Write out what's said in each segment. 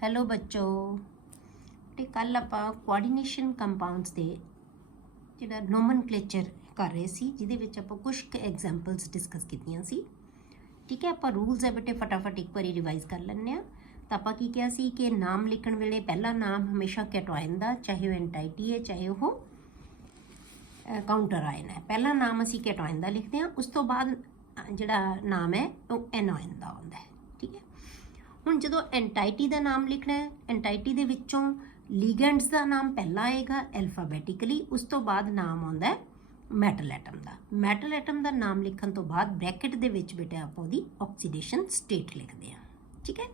Hello बच्चों ते कल ਆਪਾਂ ਕੋਆਰਡੀਨੇਸ਼ਨ ਕੰਪਾਊਂਡਸ ਦੇ ਜਿਹੜਾ ਨੋਮਨਕਲੇਚਰ ਕਰ ਰਹੇ ਸੀ ਜਿਹਦੇ ਵਿੱਚ ਆਪਾਂ ਕੁਝ ਐਗਜ਼ਾਮਪਲਸ ਡਿਸਕਸ ਕੀਤੀਆਂ ਸੀ। ਠੀਕ ਹੈ, ਆਪਾਂ ਰੂਲਸ ਹੈ ਬੇਟੇ ਫਟਾਫਟ ਇੱਕ ਵਾਰੀ ਰਿਵਾਈਜ਼ ਕਰ ਲੈਂਦੇ ਆ। ਤਾਂ ਆਪਾਂ ਕੀ ਕਿਹਾ ਸੀ ਕਿ ਨਾਮ ਲਿਖਣ ਵੇਲੇ ਪਹਿਲਾ ਨਾਮ ਹਮੇਸ਼ਾ ਕੈਟਾਇਨ ਦਾ, ਚਾਹੇ ਉਹ ਐਂਟਾਈਟੀ ਹੈ ਚਾਹੇ ਉਹ ਕਾਊਂਟਰ ਆਇਨ ਹੈ। ਪਹਿਲਾ ਨਾਮ ਅਸੀਂ ਕੈਟਾਇਨ ਦਾ ਲਿਖਦੇ ਹਾਂ, ਉਸ ਤੋਂ ਬਾਅਦ ਜਿਹੜਾ ਨਾਮ ਹੈ ਉਹ ਐਨੋਇਨ ਦਾ ਆਉਂਦਾ ਹੈ। ਠੀਕ ਹੈ, ਹੁਣ ਜਦੋਂ ਐਂਟਾਈਟੀ ਦਾ ਨਾਮ ਲਿਖਣਾ ਹੈ, ਐਂਟਾਈਟੀ ਦੇ ਵਿੱਚੋਂ ਲੀਗੈਂਡਸ ਦਾ ਨਾਮ ਪਹਿਲਾਂ ਆਏਗਾ ਐਲਫਾਬੈਟਿਕਲੀ, ਉਸ ਤੋਂ ਬਾਅਦ ਨਾਮ ਆਉਂਦਾ ਹੈ ਮੈਟਲ ਐਟਮ ਦਾ। ਮੈਟਲ ਐਟਮ ਦਾ ਨਾਮ ਲਿਖਣ ਤੋਂ ਬਾਅਦ ਬ੍ਰੈਕਟ ਦੇ ਵਿੱਚ ਬੇਟਾ ਆਪਾਂ ਉਹਦੀ ਆਕਸੀਡੇਸ਼ਨ ਸਟੇਟ ਲਿਖਦੇ ਹਾਂ। ਠੀਕ ਹੈ,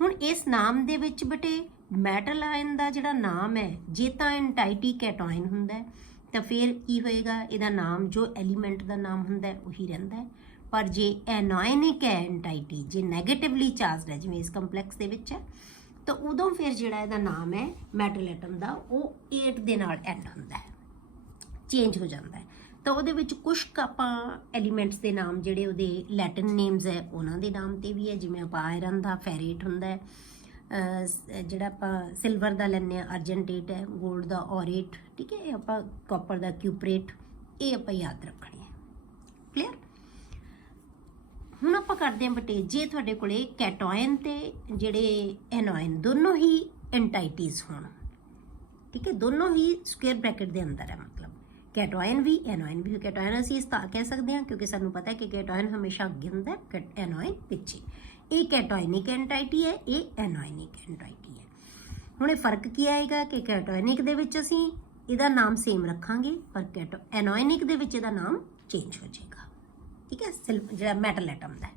ਹੁਣ ਇਸ ਨਾਮ ਦੇ ਵਿੱਚ ਬੇਟੇ ਮੈਟਲ ਆਇਨ ਦਾ ਜਿਹੜਾ ਨਾਮ ਹੈ, ਜੇ ਤਾਂ ਐਂਟਾਈਟੀ ਕੈਟਾਇਨ ਹੁੰਦਾ ਤਾਂ ਫਿਰ ਕੀ ਹੋਏਗਾ, ਇਹਦਾ ਨਾਮ ਜੋ ਐਲੀਮੈਂਟ ਦਾ ਨਾਮ ਹੁੰਦਾ ਉਹੀ ਰਹਿੰਦਾ ਹੈ। ਪਰ ਜੇ ਐਨੋਇਨਿਕ ਹੈ ਐਂਟਾਈਟੀ, ਜੇ ਨੈਗੇਟਿਵਲੀ ਚਾਰਜਡ ਹੈ ਜਿਵੇਂ ਇਸ ਕੰਪਲੈਕਸ ਦੇ ਵਿੱਚ ਹੈ, ਤਾਂ ਉਦੋਂ ਫਿਰ ਜਿਹੜਾ ਇਹਦਾ ਨਾਮ ਹੈ ਮੈਟਲ ਐਟਮ ਦਾ ਉਹ 8 ਦੇ ਨਾਲ ਐਂਡ ਹੁੰਦਾ ਹੈ, ਚੇਂਜ ਹੋ ਜਾਂਦਾ ਹੈ। ਤਾਂ ਉਹਦੇ ਵਿੱਚ ਕੁਝ ਆਪਾਂ ਐਲੀਮੈਂਟਸ ਦੇ ਨਾਮ ਜਿਹੜੇ ਉਹਦੇ ਲੈਟਿਨ ਨੇਮਸ ਹੈ ਉਹਨਾਂ ਦੇ ਨਾਮ ਤੇ ਵੀ ਹੈ, ਜਿਵੇਂ ਆਪਾਂ ਆਇਰਨ ਦਾ ਫੈਰੇਟ ਹੁੰਦਾ ਹੈ, ਜਿਹੜਾ ਆਪਾਂ ਸਿਲਵਰ ਦਾ ਲੈਂਦੇ ਹਾਂ ਅਰਜੈਂਟੇਟ ਹੈ, ਗੋਲਡ ਦਾ ਔਰੇਟ। ਠੀਕ ਹੈ, ਆਪਾਂ ਕਾਪਰ ਦਾ ਕਿਊਪਰੇਟ, ਇਹ ਆਪਾਂ ਯਾਦ ਰੱਖਣੀ ਹੈ। ਕਲੀਅਰ। ਹੁਣ ਆਪਾਂ ਕਰਦੇ ਹਾਂ ਬੇਟੇ, ਜੇ ਤੁਹਾਡੇ ਕੋਲੇ ਕੈਟਾਇਨ ਤੇ ਜਿਹੜੇ ਐਨੋਇਨ ਦੋਨੋਂ ਹੀ ਐਂਟਾਈਟੀਜ਼ ਹੋਣ, ਠੀਕ ਹੈ, ਦੋਨੋਂ ਹੀ ਸਕੁਅਰ ਬ੍ਰੈਕਟ ਦੇ ਅੰਦਰ ਹੈ, ਮਤਲਬ ਕੈਟਾਇਨ ਵੀ ਐਨੋਇਨ ਵੀ। ਕੈਟਾਇਨ ਅਸੀਂ ਇਸ ਤਰ੍ਹਾਂ ਕਹਿ ਸਕਦੇ ਹਾਂ ਕਿਉਂਕਿ ਸਾਨੂੰ ਪਤਾ ਹੈ ਕਿ ਕੈਟਾਇਨ ਹਮੇਸ਼ਾ ਅੱਗੇ ਹੁੰਦਾ ਹੈ, ਐਨੋਇਨ ਪਿੱਛੇ। ਇਹ ਕੈਟਾਇਨਿਕ ਐਂਟਾਈਟੀ ਹੈ, ਇਹ ਐਨੋਇਨਿਕ ਐਂਟਾਈਟੀ ਹੈ। ਹੁਣ ਇਹ ਫਰਕ ਕੀ ਆਏਗਾ ਕਿ ਕੈਟਾਇਨਿਕ ਦੇ ਵਿੱਚ ਅਸੀਂ ਇਹਦਾ ਨਾਮ ਸੇਮ ਰੱਖਾਂਗੇ, ਪਰ ਐਨੋਇਨਿਕ ਦੇ ਵਿੱਚ ਇਹਦਾ ਨਾਮ ਚੇਂਜ ਹੋ ਜਾਏਗਾ। ਠੀਕ ਹੈ, ਜਿਹੜਾ ਮੈਟਲ ਐਟਮ ਦਾ।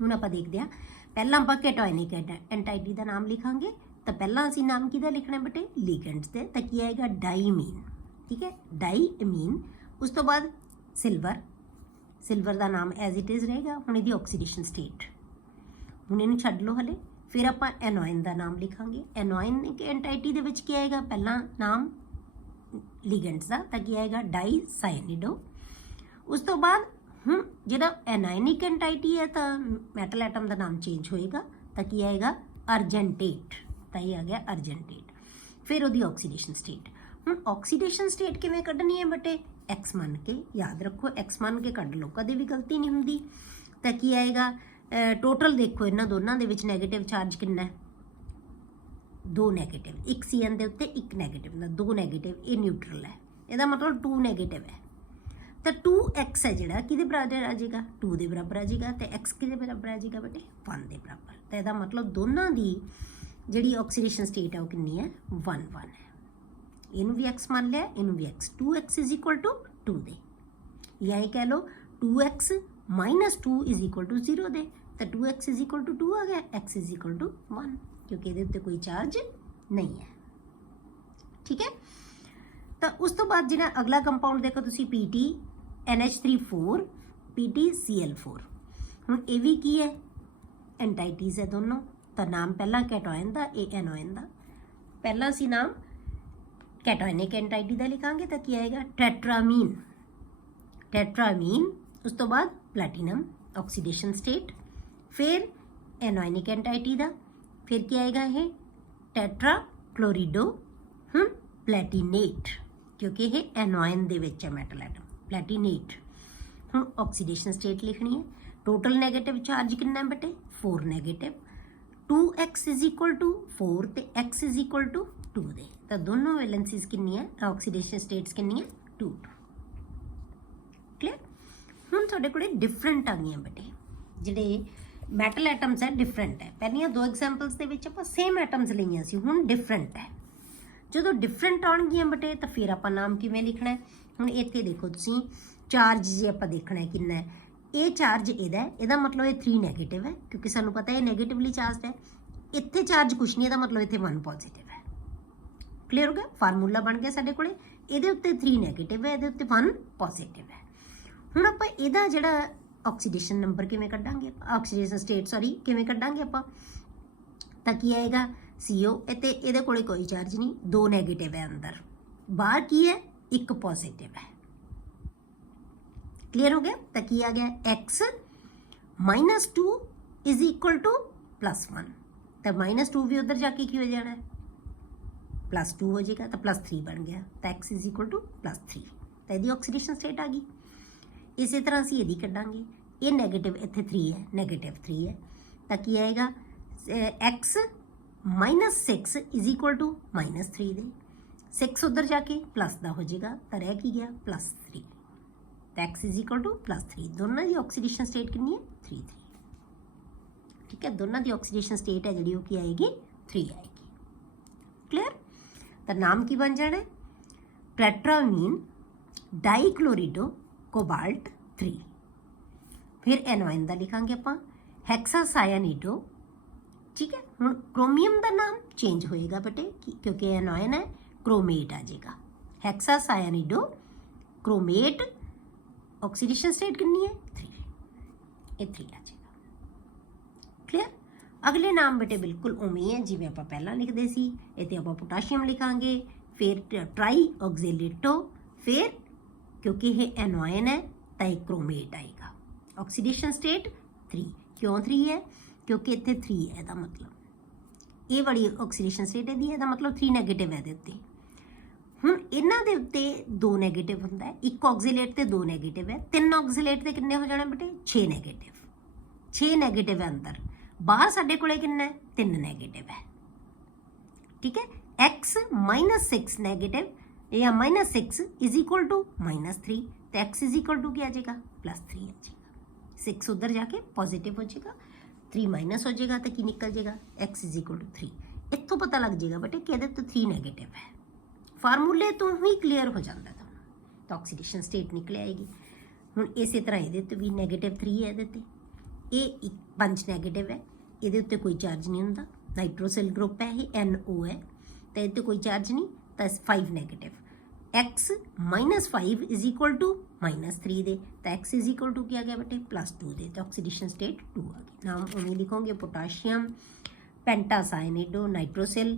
ਹੁਣ ਆਪਾਂ ਦੇਖਦੇ ਹਾਂ, ਪਹਿਲਾਂ ਆਪਾਂ ਕੈਟਾਇਨਿਕ ਐਂਟਾਈਟੀ ਦਾ ਨਾਮ ਲਿਖਾਂਗੇ ਤਾਂ ਪਹਿਲਾਂ ਅਸੀਂ ਨਾਮ ਕਿਹਦਾ ਲਿਖਣਾ ਬੇਟੇ, ਲੀਗੈਂਡਸ ਦੇ। ਤਾਂ ਕੀ ਆਏਗਾ, ਡਾਈਮੀਨ। ਠੀਕ ਹੈ, ਡਾਈਮੀਨ। ਉਸ ਤੋਂ ਬਾਅਦ ਸਿਲਵਰ, ਸਿਲਵਰ ਦਾ ਨਾਮ ਐਜ਼ ਇਟ ਇਜ਼ ਰਹੇਗਾ। ਹੁਣ ਇਹਦੀ ਆਕਸੀਡੇਸ਼ਨ ਸਟੇਟ, ਹੁਣ ਇਹਨੂੰ ਛੱਡ ਲਓ ਹਲੇ। ਫਿਰ ਆਪਾਂ ਐਨੋਇਨ ਦਾ ਨਾਮ ਲਿਖਾਂਗੇ। ਐਨੋਇਨਿਕ ਐਂਟਾਈਟੀ ਦੇ ਵਿੱਚ ਕੀ ਆਏਗਾ, ਪਹਿਲਾਂ ਨਾਮ ਲੀਗੈਂਡਸ ਦਾ, ਤਾਂ ਕੀ ਆਏਗਾ ਡਾਈਸਾਇਨਿਡੋ। ਉਸ ਤੋਂ ਬਾਅਦ ਹੁਣ ਜਿਹੜਾ ਐਨਾਇਨਿਕ ਐਂਟਾਈਟੀ ਹੈ ਤਾਂ ਮੈਟਲ ਐਟਮ ਦਾ ਨਾਮ ਚੇਂਜ ਹੋਏਗਾ, ਤਾਂ ਕੀ ਆਏਗਾ ਅਰਜੈਂਟੇਟ, ਤਾਂ ਇਹ ਆ ਗਿਆ ਅਰਜੈਂਟੇਟ। ਫਿਰ ਉਹਦੀ ਆਕਸੀਡੇਸ਼ਨ ਸਟੇਟ। ਹੁਣ ਆਕਸੀਡੇਸ਼ਨ ਸਟੇਟ ਕਿਵੇਂ ਕੱਢਣੀ ਹੈ ਬੇਟੇ, ਐਕਸ ਮੰਨ ਕੇ, ਯਾਦ ਰੱਖੋ ਐਕਸ ਮੰਨ ਕੇ ਕੱਢ ਲਓ, ਕਦੇ ਵੀ ਗਲਤੀ ਨਹੀਂ ਹੁੰਦੀ। ਤਾਂ ਕੀ ਆਏਗਾ, ਟੋਟਲ ਦੇਖੋ ਇਹਨਾਂ ਦੋਨਾਂ ਦੇ ਵਿੱਚ ਨੈਗੇਟਿਵ ਚਾਰਜ ਕਿੰਨਾ ਹੈ, 2 ਨੈਗੇਟਿਵ। ਇੱਕ CN ਦੇ ਉੱਤੇ ਇੱਕ ਨੈਗੇਟਿਵ ਦਾ, 2 ਨੈਗੇਟਿਵ, ਇਹ ਨਿਊਟਰਲ ਹੈ, ਇਹਦਾ ਮਤਲਬ 2 ਨੈਗੇਟਿਵ ਹੈ। ਤਾਂ 2x ਹੈ ਜਿਹੜਾ ਕਿਹਦੇ ਬਰਾਬਰ ਆ ਜਾਏਗਾ, 2 ਦੇ ਬਰਾਬਰ ਆ ਜਾਏਗਾ। ਤੇ x ਕਿਹਦੇ ਬਰਾਬਰ ਆ ਜਾਏਗਾ ਬੇਟੇ, 1 ਦੇ ਬਰਾਬਰ। ਤਾਂ ਇਹਦਾ ਮਤਲਬ ਦੋਨਾਂ ਦੀ ਜਿਹੜੀ ਆਕਸੀਡੇਸ਼ਨ ਸਟੇਟ ਹੈ ਉਹ ਕਿੰਨੀ ਹੈ, 1 ਹੈ। ਇਹਨੂੰ ਵੀ x ਮੰਨ ਲਿਆ, ਇਹਨੂੰ ਵੀ x। 2x = 2 ਦੇ, ਜਾਂ ਇਹ ਕਹਿ ਲਓ 2x - 2 = 0 ਦੇ। ਤਾਂ 2x = 2 ਆ ਗਿਆ, x = 1, ਕਿਉਂਕਿ ਇਹਦੇ ਉੱਤੇ ਕੋਈ ਚਾਰਜ ਨਹੀਂ ਹੈ। ਠੀਕ ਹੈ, ਤਾਂ ਉਸ ਤੋਂ ਬਾਅਦ ਜਿਹੜਾ ਅਗਲਾ ਕੰਪਾਊਂਡ ਦੇਖੋ ਤੁਸੀਂ, PTNH3 PTCl4। ਹੁਣ ਇਹ ਵੀ ਕੀ ਹੈ, ਐਂਟਾਈਟੀਜ਼ ਹੈ ਦੋਨੋਂ। ਤਾਂ ਨਾਮ ਪਹਿਲਾਂ ਕੈਟਾਇਨ ਦਾ, ਇਹ ਐਨੋਇਨ ਦਾ। ਪਹਿਲਾਂ ਅਸੀਂ ਨਾਮ ਕੈਟਾਇਨਿਕ ਐਂਟਾਈਟੀ ਦਾ ਲਿਖਾਂਗੇ ਤਾਂ ਕੀ ਆਏਗਾ, ਟੈਟਰਾਮੀਨ, ਟੈਟਰਾਮੀਨ। ਉਸ ਤੋਂ ਬਾਅਦ ਪਲੈਟੀਨਮ, ਆਕਸੀਡੇਸ਼ਨ ਸਟੇਟ। ਫਿਰ ਐਨੋਇਨਿਕ ਐਂਟਾਈਟੀ ਦਾ, ਫਿਰ ਕੀ ਆਏਗਾ ਇਹ ਟੈਟਰਾਕਲੋਰੀਡੋ। ਹੁਣ ਪਲੈਟੀਨੇਟ, ਕਿਉਂਕਿ ਇਹ ਐਨੋਇਨ ਦੇ ਵਿੱਚ ਹੈ ਮੈਟਲ ਐਟਮ, ਪਲੈਟੀਨੇਟ। ਹੁਣ ਆਕਸੀਡੇਸ਼ਨ ਸਟੇਟ ਲਿਖਣੀ ਹੈ। ਟੋਟਲ ਨੈਗੇਟਿਵ ਚਾਰਜ ਕਿੰਨਾ ਹੈ ਬੇਟੇ, 4 ਨੈਗੇਟਿਵ। 2x = 4 ਤੇ x = 2 ਦੇ। ਤਾਂ ਦੋਨੋਂ ਵੈਲੈਂਸੀਜ਼ ਕਿੰਨੀਆਂ, ਆਕਸੀਡੇਸ਼ਨ ਸਟੇਟਸ ਕਿੰਨੀਆਂ, 2। ਕਲੀਅਰ। ਹੁਣ ਤੁਹਾਡੇ ਕੋਲੇ ਡਿਫਰੈਂਟ ਆ ਗਈਆਂ ਬੇਟੇ, ਜਿਹੜੇ ਮੈਟਲ ਐਟਮਸ ਹੈ ਡਿਫਰੈਂਟ ਹੈ। ਪਹਿਲੀਆਂ 2 ਐਗਜ਼ਾਮਪਲਸ ਦੇ ਵਿੱਚ ਆਪਾਂ ਸੇਮ ਐਟਮਸ ਲਈਆਂ ਸੀ, ਹੁਣ ਡਿਫਰੈਂਟ ਹੈ। ਜਦੋਂ ਡਿਫਰੈਂਟ ਆਉਣਗੀਆਂ ਬੇਟੇ ਤਾਂ ਫਿਰ ਆਪਾਂ ਨਾਮ ਕਿਵੇਂ ਲਿਖਣਾ ਹੈ। ਹੁਣ ਇੱਥੇ ਦੇਖੋ ਤੁਸੀਂ, ਚਾਰਜ ਜੇ ਆਪਾਂ ਦੇਖਣਾ ਹੈ ਕਿੰਨਾ ਹੈ, ਇਹ ਚਾਰਜ ਇਹਦਾ ਮਤਲਬ ਇਹ 3 ਨੈਗੇਟਿਵ ਹੈ, ਕਿਉਂਕਿ ਸਾਨੂੰ ਪਤਾ ਹੈ ਨੈਗੇਟਿਵਲੀ ਚਾਰਜਡ ਹੈ। ਇੱਥੇ ਚਾਰਜ ਕੁਛ ਨਹੀਂ, ਇਹਦਾ ਮਤਲਬ ਇੱਥੇ 1 ਪੋਜ਼ਿਟਿਵ ਹੈ। ਕਲੀਅਰ ਹੋ ਗਿਆ, ਫਾਰਮੂਲਾ ਬਣ ਗਿਆ ਸਾਡੇ ਕੋਲੇ। ਇਹਦੇ ਉੱਤੇ 3 ਨੈਗੇਟਿਵ ਹੈ, ਇਹਦੇ ਉੱਤੇ 1 ਪੋਜ਼ਿਟਿਵ ਹੈ। ਹੁਣ ਆਪਾਂ ਇਹਦਾ ਜਿਹੜਾ ਆਕਸੀਡੇਸ਼ਨ ਨੰਬਰ ਕਿਵੇਂ ਕੱਢਾਂਗੇ, ਆਕਸੀਡੇਸ਼ਨ ਸਟੇਟ ਸੌਰੀ ਕਿਵੇਂ ਕੱਢਾਂਗੇ ਆਪਾਂ, ਤਾਂ ਕੀ ਆਏਗਾ, CO। ਅਤੇ ਇਹਦੇ ਕੋਲੇ ਕੋਈ ਚਾਰਜ ਨਹੀਂ, 2 ਨੈਗੇਟਿਵ ਹੈ ਅੰਦਰ, ਬਾਹਰ ਕੀ ਹੈ, 1 ਪੋਜ਼ਿਟਿਵ ਹੈ। क्लियर हो गया। तो क्या आ गया x -2 = +1। तो -2 भी उधर जाके की हो जाना है, +2 हो जाएगा, तो +3 बन गया, तो x इज इक्वल टू +3, तो यदि ऑक्सीडेशन स्टेट आ गई। इसी तरह ਅਸੀਂ ਇਹਦੀ ਕੱਢਾਂਗੇ, ਇਹ ਨੈਗੇਟਿਵ ਇੱਥੇ 3 ਹੈ, -3 ਹੈ, ਤਾਂ ਕੀ ਆਏਗਾ x -6 ਇਜ਼ ਇਕੁਅਲ ਟੂ -3 ਦੇ 6 ਉਧਰ ਜਾ ਕੇ ਪਲੱਸ ਦਾ ਹੋ ਜਾਏਗਾ, ਤਾਂ ਰਹਿ ਕੀ ਗਿਆ +3, ਤਾਂ x ਇਜ਼ ਇਕੁਅਲ ਟੂ +3। ਦੋਨਾਂ ਦੀ ਆਕਸੀਡੇਸ਼ਨ ਸਟੇਟ ਕਿੰਨੀ ਹੈ 3 ਠੀਕ ਹੈ, ਦੋਨਾਂ ਦੀ ਆਕਸੀਡੇਸ਼ਨ ਸਟੇਟ ਹੈ ਜਿਹੜੀ ਉਹ ਕੀ ਆਏਗੀ 3 ਆਏਗੀ। ਕਲੀਅਰ। ਤਾਂ ਨਾਮ ਕੀ ਬਣ ਜਾਣਾ ਟੈਟਰਾਮੀਨ ਡਾਈਕਲੋਰੀਡੋ ਕੋਬਾल्ट 3। फिर एनोइन का लिखांगे आप हैक्सासायानिडो। ठीक है, हुण क्रोमियम का नाम चेंज होएगा बेटे क्योंकि एनोइन है, क्रोमेट आ जाएगा, हैक्सासायानिडो क्रोमेट, ऑक्सीडेशन स्टेट कितनी है 3, ये 3 आ जाएगा। क्लियर। अगले नाम बेटे बिल्कुल उवें है जिवें आप पहला लिखते सी, इत्थे आप पोटाशियम लिखांगे, फिर ट्राई ऑक्जेलेटो, फिर क्योंकि ये एनोइन है तो एक क्रोमेट आएगा, ऑक्सीडेशन स्टेट 3। क्यों 3 है क्योंकि इतने 3 है, इसका मतलब ये बड़ी ऑक्सीडेशन स्टेट है, इसका मतलब 3 नैगेटिव है इत्ते। हुण इन्हां दे उत्ते 2 नैगेटिव हुंदा है, एक ऑक्सीलेट ते 2 नैगेटिव है, 3 ऑक्सीलेट ते कितने हो जाने बेटे 6 नैगेटिव, 6 नैगेटिव है अंदर, बाहर साडे कोले कितना है 3 नैगेटिव है। ठीक है, x -6 नैगेटिव या -6 इज इक्वल टू -3, तो x इज इक्वल टू क्या आ जाएगा +3 आ जाएगा, 6 उधर जाके पॉजिटिव हो जाएगा, 3 माइनस हो जाएगा तो की निकल जाएगा x इज इक्वल टू 3। इतों पता लग जाएगा बेटे कि तो 3 नैगेटिव है, फार्मूले तो ही क्लीयर हो जाता था, तो ऑक्सीडेशन स्टेट निकल आएगी। हुण इस तरह ये भी -3 है, ये एक पंच नैगेटिव है, ये उत्ते कोई चार्ज नहीं होंदा, नाइट्रोसिल ग्रुप है, ये NO है, तो ये कोई चार्ज नहीं, तो 5 negative, x -5 is equal to -3 दे, तो x इज इक्वल टू क्या गया बेटे +2 दे, तो ऑक्सीडेशन स्टेट 2 आ गई। नाम उन्हें लिखोगे पोटाशियम पेंटासाइनिडो नाइट्रोसिल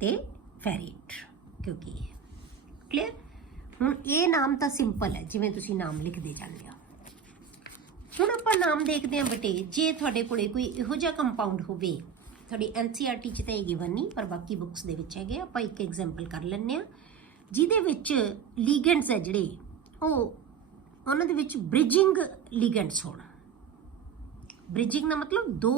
ते फेरेट, क्योंकि क्लियर। हुण ये नाम तो सिंपल है जिवें तुसीं नाम लिखते जाते हो। हुण आपां नाम देखते हैं बेटे, जे तुहाडे कोले कोई इहो जिहा कंपाउंड होवे, थोड़ी NCERT च तो ये गिवन नहीं पर बाकी बुक्स दे विच हैगे, आपां एक एग्जाम्पल कर लैंदे आ जिहदे विच लीगेंड्स है जिहड़े उन्हां दे विच ब्रिजिंग लीगेंड्स होण। ब्रिजिंग का मतलब 2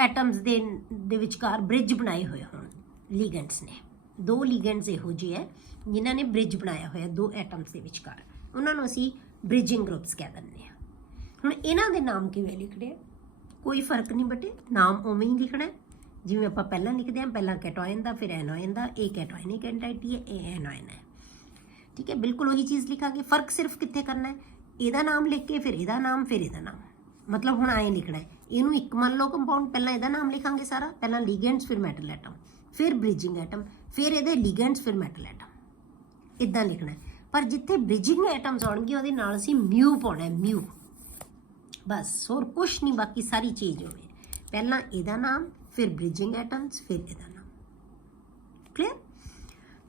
एटम्स दे विचकार ब्रिज बनाए हुए होण, लीगेंड्स ने 2 लीगेंड्स इहो जिहे है जिन्हां ने ब्रिज बनाया होया 2 एटम्स दे विचकार, उन्हां नूं असीं ब्रिजिंग ग्रुप्स कह दिंदे आ। हुण इन्हां दे नाम किवें लिखणे, कोई फर्क नहीं बेटे, नाम उवें ही लिखना है जिवें आपां पहलां लिखते हैं, पहला कैटोइन का फिर एनोइन का, एक कैटोइनिक एंटाइटी है, ये एनोइन है। ठीक है, बिल्कुल वही चीज़ लिखांगे, फर्क सिर्फ कित्थे करना है, इहदा नाम लिख के फिर इहदा नाम फिर इहदा नाम, मतलब हुण आए लिखना है, इहनूं एक मान लो कंपाउंड, पहला इहदा नाम लिखांगे सारा, पहला लीगेंड्स फिर मैटल एटम, फिर ब्रिजिंग एटम, फिर इहदे लीगेंड्स फिर मैटल एटम, इदां लिखना है। पर जिथे ब्रिजिंग एटम्स आउणगे उहदे नाल असीं म्यू पाउणा है, म्यू बस, होर कुछ नहीं, बाकी सारी चीज़ होवे, पहला इहदा नाम फिर ब्रिजिंग एटम्स फिर इहदा नाम। क्लियर।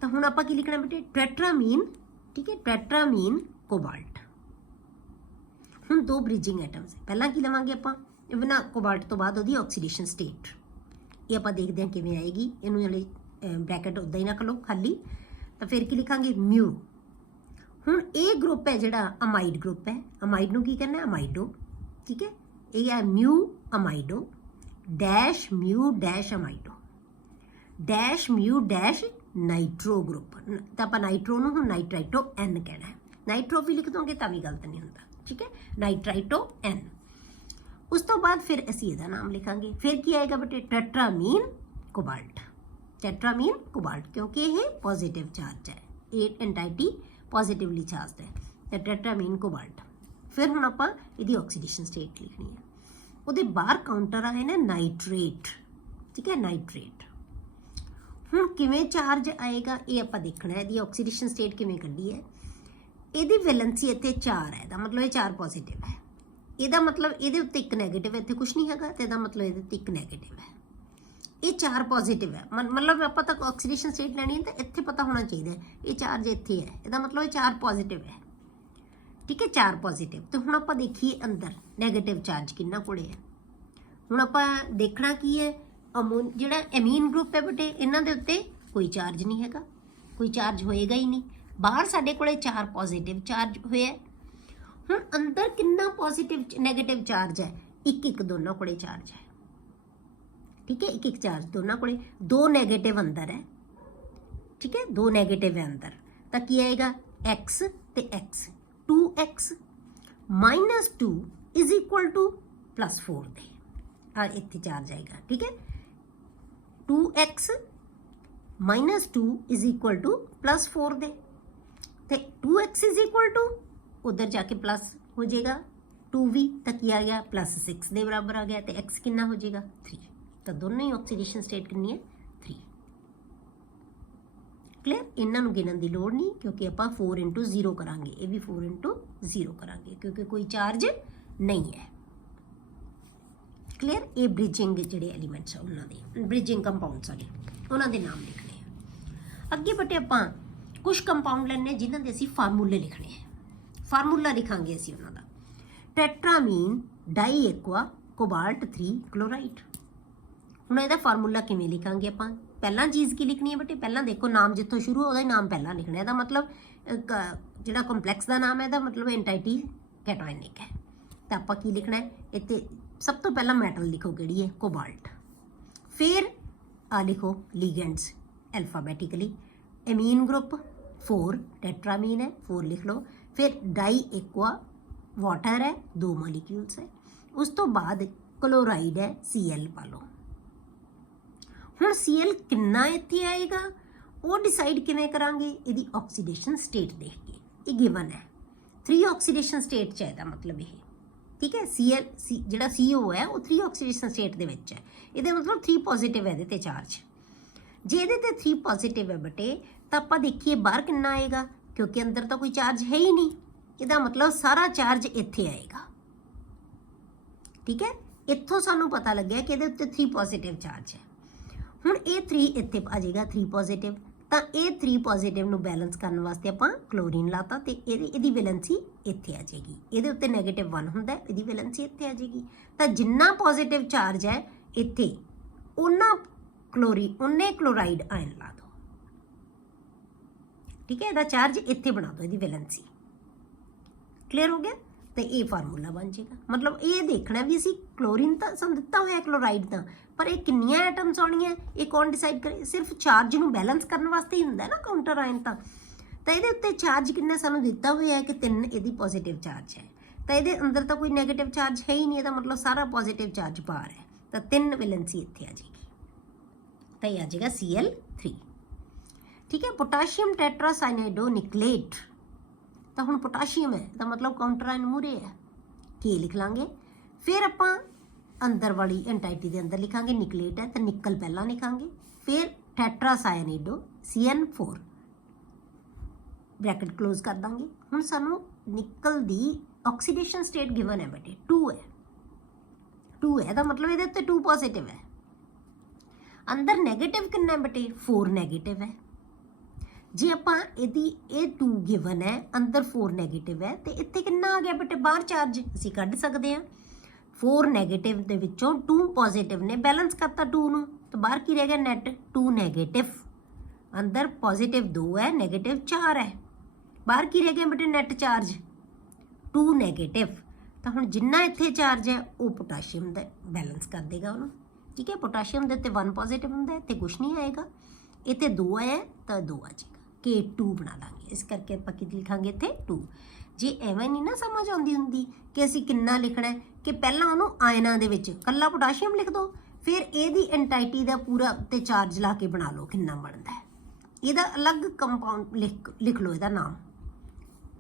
तो हुण आपां की लिखना बेटे टेट्रामीन। ठीक है, टेट्रामीन कोबाल्ट। हुण 2 ब्रिजिंग एटम्स, पहला की लवांगे आपां बिना कोबाल्ट तो बाद उहदी ऑक्सीडेशन स्टेट, ये आपां देखदे हां किवें आएगी, इहनूं हले ब्रैकेट उदां ही रख लो खाली, तो फिर की लिखांगे म्यू। हुण ये ग्रुप है जिहड़ा अमाइड ग्रुप है, अमाइड नूं की कहना है अमाइडो। ठीक है, ये है mu amido dash mu dash amido dash mu dash nitro group, तो आप नाइट्रो नूं हुण नाइट्राइटो N कहना है, नाइट्रो भी लिख दोगे तो भी गलत नहीं होता। ठीक है, नाइट्राइटो N। उस तो बाद फिर असीं इहदा नाम लिखांगे, फिर की आएगा बेटे टेट्रामीन कोबाल्ट, टेट्रामीन कोबाल्ट, क्योंकि ये पॉजिटिव चार्ज है, ये एंटाइटी पॉजिटिवली चार्ज है, तो टेट्रामीन कोबाल्ट। फिर हुण आपां इहदी ऑक्सीडेशन स्टेट लिखनी है, उहदे बाहर काउंटर आए ना नाइट्रेट। ठीक है, नाइट्रेट। हुण किवें चार्ज आएगा ये आपां देखना है, इहदी ऑक्सीडेशन स्टेट किवें कड्ढी है, इहदी वैलेंसी इत्थे 4 है, मतलब ये 4 पॉजिटिव है, ਇਹਦਾ मतलब ਇਹਦੇ ਉੱਤੇ ਇੱਕ ਨੈਗੇਟਿਵ ਹੈ, ਇੱਥੇ ਕੁਝ ਨਹੀਂ ਹੈਗਾ, ਤੇ ਇਹਦਾ मतलब ਇਹਦੇ ਉੱਤੇ ਇੱਕ ਨੈਗੇਟਿਵ ਹੈ, ਇਹ 4 ਪੋਜ਼ਿਟਿਵ ਹੈ। मतलब ਆਪਾਂ ਤਾਂ ਆਕਸੀਡੇਸ਼ਨ ਸਟੇਟ ਲੈਣੀ ਹੈ ਤਾਂ ਇੱਥੇ ਪਤਾ ਹੋਣਾ ਚਾਹੀਦਾ ਇਹ ਚਾਰਜ ਇੱਥੇ ਹੈ, ਇਹਦਾ मतलब ਇਹ 4 ਪੋਜ਼ਿਟਿਵ ਹੈ। ठीक है, 4 पॉजिटिव। तो हुण आपां देखिए अंदर नैगेटिव चार्ज किन्ना कोले है, ਹੁਣ ਆਪਾਂ ਦੇਖਣਾ ਕੀ ਹੈ, ਜਿਹੜਾ ਐਮੀਨ ਗਰੁੱਪ ਹੈ ਬੇਟੇ ਇਹਨਾਂ ਦੇ ਉੱਤੇ ਕੋਈ ਚਾਰਜ ਨਹੀਂ ਹੈਗਾ, ਕੋਈ ਚਾਰਜ ਹੋਏਗਾ ਹੀ ਨਹੀਂ। ਬਾਹਰ ਸਾਡੇ ਕੋਲੇ 4 ਪੋਜ਼ਿਟਿਵ ਚਾਰਜ ਹੋਇਆ। ਹੁਣ ਅੰਦਰ ਕਿੰਨਾ ਪੋਜ਼ਿਟਿਵ ਨੈਗੇਟਿਵ ਚਾਰਜ ਹੈ? ਇੱਕ ਇੱਕ ਦੋਨਾਂ ਕੋਲੇ ਚਾਰਜ ਹੈ। ਠੀਕ ਹੈ, ਇੱਕ ਇੱਕ ਚਾਰਜ ਦੋਨਾਂ ਕੋਲੇ, 2 ਨੈਗੇਟਿਵ ਅੰਦਰ ਹੈ। ਠੀਕ ਹੈ, 2 ਨੈਗੇਟਿਵ ਹੈ ਅੰਦਰ, ਤਾਂ ਕੀ ਆਏਗਾ x ਤੇ x, 2x -2 is equal to +4 ਦੇ ਆ ਇੱਥੇ ਚਾਰਜ ਆਏਗਾ। ਠੀਕ ਹੈ, 2x -2 ਇਜ਼ ਇਕੁਅਲ ਟੂ +4 ਦੇ, ਤੇ 2x ਇਜ਼ ਇਕੁਅਲ ਟੂ ਉਧਰ ਜਾ ਕੇ ਪਲੱਸ ਹੋ ਜਾਏਗਾ 2 ਵੀ, ਤਾਂ ਕੀ ਆ ਗਿਆ +6 ਦੇ ਬਰਾਬਰ ਆ ਗਿਆ, ਤੇ x ਕਿੰਨਾ ਹੋ ਜਾਏਗਾ 3। ਤਾਂ ਦੋਨੋਂ ਹੀ ਆਕਸੀਡੇਸ਼ਨ ਸਟੇਟ ਕਿੰਨੀ ਹੈ 3। ਕਲੀਅਰ, ਇਹਨਾਂ ਨੂੰ ਗਿਣਨ ਦੀ ਲੋੜ ਨਹੀਂ ਕਿਉਂਕਿ ਆਪਾਂ 4 × 0 ਕਰਾਂਗੇ, ਇਹ ਵੀ 4 × 0 ਕਰਾਂਗੇ ਕਿਉਂਕਿ ਕੋਈ ਚਾਰਜ ਨਹੀਂ ਹੈ। ਕਲੀਅਰ, ਇਹ ਬ੍ਰਿਜਿੰਗ ਜਿਹੜੇ ਐਲੀਮੈਂਟਸ ਆ ਉਹਨਾਂ ਦੇ, ਬ੍ਰਿਜਿੰਗ ਕੰਪਾਊਂਡਸ ਆ ਉਹਨਾਂ ਦੇ ਨਾਮ ਲਿਖਣੇ ਆ। ਅੱਗੇ ਬਟੇ ਆਪਾਂ ਕੁਝ ਕੰਪਾਊਂਡ ਲੈਣੇ ਜਿਨ੍ਹਾਂ ਦੇ ਅਸੀਂ ਫਾਰਮੂਲੇ ਲਿਖਣੇ ਆ। ਫਾਰਮੂਲਾ ਲਿਖਾਂਗੇ ਅਸੀਂ ਉਹਨਾਂ ਦਾ, ਟੈਟਰਾਮੀਨ ਡਾਈ ਐਕਵਾ ਕੋਬਾਲਟ 3 ਕਲੋਰਾਈਡ। ਹੁਣ ਇਹਦਾ ਫਾਰਮੂਲਾ ਕਿਵੇਂ ਲਿਖਾਂਗੇ ਆਪਾਂ? ਪਹਿਲਾਂ ਚੀਜ਼ ਕੀ ਲਿਖਣੀ ਹੈ ਬੇਟੇ? ਪਹਿਲਾਂ ਦੇਖੋ ਨਾਮ ਜਿੱਥੋਂ ਸ਼ੁਰੂ ਉਹਦਾ ਹੀ ਨਾਮ ਪਹਿਲਾਂ ਲਿਖਣਾ। ਇਹਦਾ ਮਤਲਬ ਜਿਹੜਾ ਕੰਪਲੈਕਸ ਦਾ ਨਾਮ ਹੈ ਇਹਦਾ ਮਤਲਬ ਐਂਟਾਈਟੀ ਕੈਟਾਇਨਿਕ ਹੈ। ਤਾਂ ਆਪਾਂ ਕੀ ਲਿਖਣਾ ਹੈ ਇੱਥੇ? ਸਭ ਤੋਂ ਪਹਿਲਾਂ ਮੈਟਲ ਲਿਖੋ ਕਿਹੜੀ ਹੈ, ਕੋਬਾਲਟ। ਫਿਰ ਆ ਲਿਖੋ ਲੀਗੈਂਡਸ ਐਲਫਾਬੈਟਿਕਲੀ, ਐਮੀਨ ਗਰੁੱਪ 4 ਟੈਟਰਾਮੀਨ ਹੈ 4 ਲਿਖ ਲਓ। ਫਿਰ ਡਾਈ ਐਕਵਾ ਵਾਟਰ ਹੈ 2 ਮੋਲੀਕਿਊਲਸ ਹੈ। ਉਸ ਤੋਂ ਬਾਅਦ ਕਲੋਰਾਈਡ ਹੈ Cl ਪਾ ਲਓ। ਹੁਣ Cl ਕਿੰਨਾ ਇੱਥੇ ਆਏਗਾ ਉਹ ਡਿਸਾਈਡ ਕਿਵੇਂ ਕਰਾਂਗੇ? ਇਹਦੀ ਆਕਸੀਡੇਸ਼ਨ ਸਟੇਟ ਦੇਖ ਕੇ। ਇਹ ਗਿਵਨ ਹੈ 3 ਆਕਸੀਡੇਸ਼ਨ ਸਟੇਟ 'ਚ ਹੈ, ਇਹਦਾ ਮਤਲਬ ਇਹ। ਠੀਕ ਹੈ, ਜਿਹੜਾ CO ਹੈ ਉਹ 3 ਆਕਸੀਡੇਸ਼ਨ ਸਟੇਟ ਦੇ ਵਿੱਚ ਹੈ। ਇਹਦੇ ਮਤਲਬ 3 ਪੋਜ਼ਿਟਿਵ ਹੈ ਇਹਦੇ ਤੇ ਚਾਰਜ। ਜੇ ਇਹਦੇ ਤੇ 3 ਪੋਜ਼ਿਟਿਵ ਹੈ ਬੇਟੇ ਤਾਂ ਆਪਾਂ ਦੇਖੀਏ ਬਾਹਰ ਕਿੰਨਾ ਆਏਗਾ, ਕਿਉਂਕਿ ਅੰਦਰ ਤਾਂ ਕੋਈ ਚਾਰਜ ਹੈ ਹੀ ਨਹੀਂ। ਇਹਦਾ ਮਤਲਬ ਸਾਰਾ ਚਾਰਜ ਇੱਥੇ ਆਏਗਾ। ਠੀਕ ਹੈ, ਇੱਥੋਂ ਸਾਨੂੰ ਪਤਾ ਲੱਗਿਆ ਕਿ ਇਹਦੇ ਉੱਤੇ 3 ਪੋਜ਼ਿਟਿਵ ਚਾਰਜ ਹੈ। ਹੁਣ ਇਹ 3 ਇੱਥੇ ਆ ਜਾਏਗਾ 3 ਪੋਜ਼ਿਟਿਵ, ਤਾਂ ਇਹ 3 ਪੋਜ਼ਿਟਿਵ ਨੂੰ ਬੈਲੈਂਸ ਕਰਨ ਵਾਸਤੇ ਆਪਾਂ ਕਲੋਰੀਨ ਲਾਤਾ ਤੇ ਇਹਦੀ ਵੈਲੈਂਸੀ ਇੱਥੇ ਆ ਜਾਏਗੀ। ਇਹਦੇ ਉੱਤੇ -1 ਹੁੰਦਾ, ਇਹਦੀ ਵੈਲੈਂਸੀ ਇੱਥੇ ਆ ਜਾਏਗੀ। ਤਾਂ ਜਿੰਨਾ ਪੋਜ਼ਿਟਿਵ ਚਾਰਜ ਹੈ ਇੱਥੇ ਉਹਨੇ ਕਲੋਰਾਈਡ ਆਇਨ ਲਾ ਦਿਓ। ਠੀਕ ਹੈ, ਇਹਦਾ ਚਾਰਜ ਇੱਥੇ ਬਣਾ ਦਿਓ, ਇਹਦੀ ਵੈਲੈਂਸੀ। ਕਲੀਅਰ ਹੋ ਗਿਆ? ਤੇ ਇਹ ਫਾਰਮੂਲਾ ਬਣ ਜਾਏਗਾ। ਮਤਲਬ ਇਹ ਦੇਖਣਾ ਵੀ ਅਸੀਂ ਕਲੋਰੀਨ ਤਾਂ ਸਾਨੂੰ ਦਿੱਤਾ ਹੋਇਆ ਕਲੋਰਾਈਡ ਦਾ, ਪਰ ਇਹ ਕਿੰਨੀਆਂ ਐਟਮਸ ਆਉਣੀਆਂ ਇਹ ਕੌਣ ਡਿਸਾਈਡ ਕਰੇ? ਸਿਰਫ ਚਾਰਜ ਨੂੰ ਬੈਲੈਂਸ ਕਰਨ ਵਾਸਤੇ ਹੀ ਹੁੰਦਾ ਨਾ ਕਾਊਂਟਰ ਆਇਨ ਤਾਂ ਇਹਦੇ ਉੱਤੇ ਚਾਰਜ ਕਿੰਨਾ ਸਾਨੂੰ ਦਿੱਤਾ ਹੋਇਆ ਹੈ ਕਿ 3 ਇਹਦੀ ਪੋਜ਼ਿਟਿਵ ਚਾਰਜ ਹੈ। ਤਾਂ ਇਹਦੇ ਅੰਦਰ ਤਾਂ ਕੋਈ ਨੈਗੇਟਿਵ ਚਾਰਜ ਹੈ ਹੀ ਨਹੀਂ, ਇਹਦਾ ਮਤਲਬ ਸਾਰਾ ਪੋਜ਼ਿਟਿਵ ਚਾਰਜ ਬਾਹਰ ਹੈ। ਤਾਂ 3 ਵੈਲੈਂਸੀ ਇੱਥੇ ਆ ਜਾਏਗੀ, ਤਾਂ ਇਹ ਆ ਜਾਏਗਾ Cl3। ਠੀਕ ਹੈ, ਪੋਟਾਸ਼ੀਅਮ ਟੈਟਰਾਸਾਇਨਾਈਡੋ ਨਿਕਲੇਟ। ਤਾਂ ਹੁਣ ਪੋਟਾਸ਼ੀਅਮ ਹੈ ਤਾਂ ਮਤਲਬ ਕਾਊਂਟਰ ਆਇਨ ਮੂਰੇ ਹੈ, ਕੀ ਲਿਖ ਲਾਂਗੇ। ਫਿਰ ਆਪਾਂ ਅੰਦਰ ਵਾਲੀ ਐਂਟਾਈਟੀ ਦੇ ਅੰਦਰ ਲਿਖਾਂਗੇ ਨਿਕਲੇਟ ਹੈ ਤਾਂ ਨਿਕਲ ਪਹਿਲਾਂ ਲਿਖਾਂਗੇ। ਫਿਰ ਟੈਟਰਾਸਾਇਨਾਈਡੋ CN4 ਬ੍ਰੈਕਟ ਕਲੋਜ਼ ਕਰ ਦਾਂਗੇ। ਹੁਣ ਸਾਨੂੰ ਨਿਕਲ ਦੀ ਆਕਸੀਡੇਸ਼ਨ ਸਟੇਟ ਗਿਵਨ ਹੈ ਬੇਟੇ 2 ਹੈ। 2 ਹੈ ਦਾ ਮਤਲਬ ਇਹਦੇ ਉੱਤੇ 2 ਪੋਜ਼ਿਟਿਵ ਹੈ। ਅੰਦਰ ਨੈਗੇਟਿਵ ਕਿੰਨਾ ਹੈ ਬੇਟੇ? 4 ਨੈਗੇਟਿਵ ਹੈ। ਜੇ ਆਪਾਂ ਇਹ 2 ਗਿਵਨ ਹੈ, ਅੰਦਰ 4 ਨੈਗੇਟਿਵ ਹੈ, ਤੇ ਇੱਥੇ ਕਿੰਨਾ ਆ ਗਿਆ ਬੇਟੇ ਬਾਹਰ ਚਾਰਜ? ਅਸੀਂ ਕੱਢ ਸਕਦੇ ਹਾਂ। 4 ਨੈਗੇਟਿਵ ਦੇ ਵਿੱਚੋਂ 2 ਪੋਜ਼ਿਟਿਵ ਨੇ, ਬੈਲੈਂਸ ਕਰਤਾ 2 ਨੂੰ, ਤਾਂ ਬਾਹਰ ਕੀ ਰਹਿ ਗਿਆ ਨੈਟ 2 ਨੈਗੇਟਿਵ। ਅੰਦਰ ਪੋਜ਼ਿਟਿਵ 2 ਹੈ, ਨੈਗੇਟਿਵ 4 ਹੈ, ਬਾਹਰ ਕੀ ਰਹਿ ਗਿਆ ਬੇਟੇ ਨੈਟ ਚਾਰਜ 2 ਨੈਗੇਟਿਵ। ਤਾਂ ਹੁਣ ਜਿੰਨਾ ਇੱਥੇ ਚਾਰਜ ਹੈ ਉਹ ਪੋਟਾਸ਼ੀਅਮ ਦਾ ਬੈਲੈਂਸ ਕਰ ਦੇਗਾ ਉਹਨੂੰ। ਠੀਕ ਹੈ, ਪੋਟਾਸ਼ੀਅਮ ਦੇ ਉੱਤੇ 1 ਪੋਜ਼ਿਟਿਵ ਹੁੰਦਾ ਹੈ ਤੇ ਕੁਛ ਨਹੀਂ ਆਏਗਾ। ਇੱਥੇ 2 ਆਇਆ ਤਾਂ 2 ਆ ਜਾਏਗਾ, K2 ਬਣਾ ਲਾਂਗੇ। ਇਸ ਕਰਕੇ ਆਪਾਂ ਕੀ ਲਿਖਾਂਗੇ ਇੱਥੇ 2। ਜੇ ਐਵੇਂ ਨਹੀਂ ਨਾ ਸਮਝ ਆਉਂਦੀ ਹੁੰਦੀ ਕਿ ਅਸੀਂ ਕਿੰਨਾ ਲਿਖਣਾ ਹੈ, ਕਿ ਪਹਿਲਾਂ ਉਹਨੂੰ ਆਇਨਾਂ ਦੇ ਵਿੱਚ ਕੱਲਾ ਪੋਟਾਸ਼ੀਅਮ ਲਿਖ ਦਿਓ, ਫਿਰ ਇਹਦੀ ਐਂਟਾਈਟੀ ਦਾ ਪੂਰਾ ਉੱਤੇ ਚਾਰਜ ਲਾ ਕੇ ਬਣਾ ਲਓ ਕਿੰਨਾ ਬਣਦਾ ਹੈ। ਇਹਦਾ ਅਲੱਗ ਕੰਪਾਊਂਡ ਲਿਖ ਲਓ ਇਹਦਾ ਨਾਮ,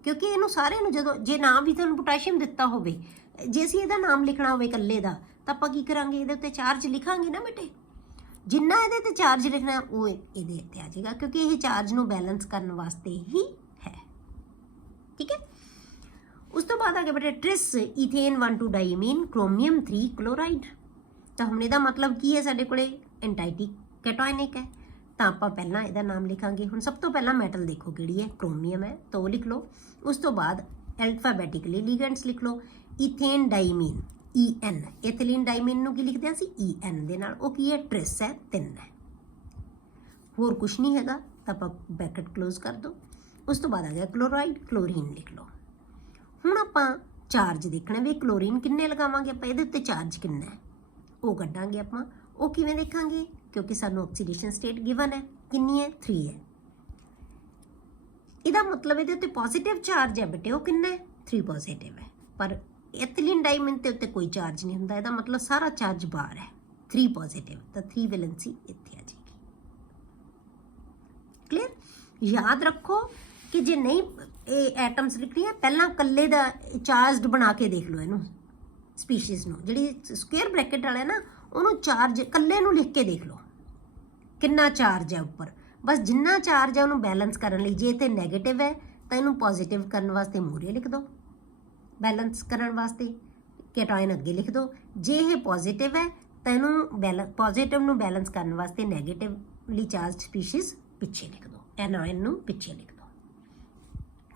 ਕਿਉਂਕਿ ਇਹਨੂੰ ਸਾਰੇ ਨੂੰ ਜਦੋਂ ਜੇ ਨਾਮ ਵੀ ਤੁਹਾਨੂੰ ਪੋਟਾਸ਼ੀਅਮ ਦਿੱਤਾ ਹੋਵੇ, ਜੇ ਅਸੀਂ ਇਹਦਾ ਨਾਮ ਲਿਖਣਾ ਹੋਵੇ ਇਕੱਲੇ ਦਾ, ਤਾਂ ਆਪਾਂ ਕੀ ਕਰਾਂਗੇ? ਇਹਦੇ ਉੱਤੇ ਚਾਰਜ ਲਿਖਾਂਗੇ ਨਾ ਬੇਟੇ। ਜਿੰਨਾ ਇਹਦੇ ਤੇ ਚਾਰਜ ਲਿਖਣਾ ਉਹ ਇਹਦੇ ਉੱਤੇ ਆ ਜਾਏਗਾ, ਕਿਉਂਕਿ ਇਹ ਚਾਰਜ ਨੂੰ ਬੈਲੈਂਸ ਕਰਨ ਵਾਸਤੇ ਹੀ ਹੈ। ਠੀਕ ਹੈ, ਉਸ ਤੋਂ ਬਾਅਦ ਆ ਗਿਆ ਬੇਟੇ ਟ੍ਰਿਸ ਈਥੇਨ 1,2 ਡਾਈਮੀਨ ਕ੍ਰੋਮੀਅਮ 3 ਕਲੋਰਾਈਡ। ਤਾਂ ਹੁਣ ਇਹਦਾ ਮਤਲਬ ਕੀ ਹੈ? ਸਾਡੇ ਕੋਲੇ ਐਂਟਾਈਟੀ ਕੈਟਾਇਨਿਕ ਹੈ, ਤਾਂ ਆਪਾਂ ਪਹਿਲਾਂ ਇਹਦਾ ਨਾਮ ਲਿਖਾਂਗੇ। ਹੁਣ ਸਭ ਤੋਂ ਪਹਿਲਾਂ ਮੈਟਲ ਦੇਖੋ ਕਿਹੜੀ ਹੈ, ਕ੍ਰੋਮੀਅਮ ਹੈ, ਤਾਂ ਉਹ ਲਿਖ ਲਓ। ਉਸ ਤੋਂ ਬਾਅਦ ਐਲਫਾਬੈਟਿਕਲੀ ਲੀਗੈਂਡਸ ਲਿਖ ਲਓ। ਈਥੇਨ ਡਾਈਮੀਨ EN, एथिलीन डाइमीन ਨੂੰ ਕੀ ਲਿਖਦੇ ਹਾਂ ਅਸੀਂ EN ਦੇ ਨਾਲ। ਉਹ ਕੀ ਹੈ? ਟ੍ਰਿਸ ਹੈ, 3 ਹੈ, ਹੋਰ ਕੁਛ ਨਹੀਂ ਹੈਗਾ। ਤਾਂ ਆਪਾਂ ਬ੍ਰੈਕਟ ਕਲੋਜ਼ ਕਰ ਦਿਓ। ਉਸ ਤੋਂ ਬਾਅਦ ਆ ਗਿਆ ਕਲੋਰਾਈਡ, ਕਲੋਰੀਨ ਲਿਖ ਲਓ। ਹੁਣ ਆਪਾਂ ਚਾਰਜ ਦੇਖਣਾ ਵੀ ਕਲੋਰੀਨ ਕਿੰਨੇ ਲਗਾਵਾਂਗੇ ਆਪਾਂ, ਇਹਦੇ ਉੱਤੇ ਚਾਰਜ ਕਿੰਨਾ ਹੈ ਉਹ ਕੱਢਾਂਗੇ ਆਪਾਂ। ਉਹ ਕਿਵੇਂ ਦੇਖਾਂਗੇ? ਕਿਉਂਕਿ ਸਾਨੂੰ ਆਕਸੀਡੇਸ਼ਨ ਸਟੇਟ ਗਿਵਨ ਹੈ, ਕਿੰਨੀ ਹੈ? 3 ਹੈ। ਇਹਦਾ ਮਤਲਬ ਇਹਦੇ ਉੱਤੇ ਪੋਜ਼ਿਟਿਵ ਚਾਰਜ ਹੈ ਬੇਟੇ, ਉਹ ਕਿੰਨਾ ਹੈ? 3 ਪੋਜ਼ਿਟਿਵ ਹੈ। ਪਰ ਐਥਿਲੀਨ ਡਾਇਮੰਡ ਦੇ ਉੱਤੇ ਕੋਈ ਚਾਰਜ ਨਹੀਂ ਹੁੰਦਾ, ਇਹਦਾ ਮਤਲਬ ਸਾਰਾ ਚਾਰਜ ਬਾਹਰ ਹੈ, 3 ਪੋਜ਼ਿਟਿਵ। ਤਾਂ 3 ਵੈਲੈਂਸੀ ਇੱਥੇ ਆ ਜਾਏਗੀ। ਕਲੀਅਰ? ਯਾਦ ਰੱਖੋ ਕਿ ਜੇ ਨਹੀਂ ਇਹ ਐਟਮਸ ਲਿਖਣੀਆਂ, ਪਹਿਲਾਂ ਇਕੱਲੇ ਦਾ ਚਾਰਜਡ ਬਣਾ ਕੇ ਦੇਖ ਲਓ ਇਹਨੂੰ, ਸਪੀਸ਼ੀਜ਼ ਨੂੰ। ਜਿਹੜੀ ਸਕੁਅਰ ਬ੍ਰੈਕਟ ਵਾਲਾ ਨਾ ਉਹਨੂੰ ਚਾਰਜ ਇਕੱਲੇ ਨੂੰ ਲਿਖ ਕੇ ਦੇਖ ਲਓ ਕਿੰਨਾ ਚਾਰਜ ਹੈ ਉੱਪਰ। ਬਸ ਜਿੰਨਾ ਚਾਰਜ ਹੈ ਉਹਨੂੰ ਬੈਲੈਂਸ ਕਰਨ ਲਈ, ਜੇ ਤੇ ਨੈਗੇਟਿਵ ਹੈ ਤਾਂ ਇਹਨੂੰ ਪੋਜ਼ਿਟਿਵ ਕਰਨ ਵਾਸਤੇ ਮੂਹਰੇ ਲਿਖ ਦਿਓ, ਬੈਲੈਂਸ ਕਰਨ ਵਾਸਤੇ ਕੈਟਾਇਨ ਅੱਗੇ ਲਿਖ ਦਿਓ। ਜੇ ਇਹ ਪੋਜ਼ਿਟਿਵ ਹੈ ਤਾਂ ਇਹਨੂੰ ਪੋਜ਼ਿਟਿਵ ਨੂੰ ਬੈਲੈਂਸ ਕਰਨ ਵਾਸਤੇ ਨੈਗੇਟਿਵਲੀ ਚਾਰਜ ਸਪੀਸ਼ੀਜ਼ ਪਿੱਛੇ ਲਿਖ ਦਿਓ, ਐਨੋਇਨ ਨੂੰ ਪਿੱਛੇ ਲਿਖ ਦਿਓ।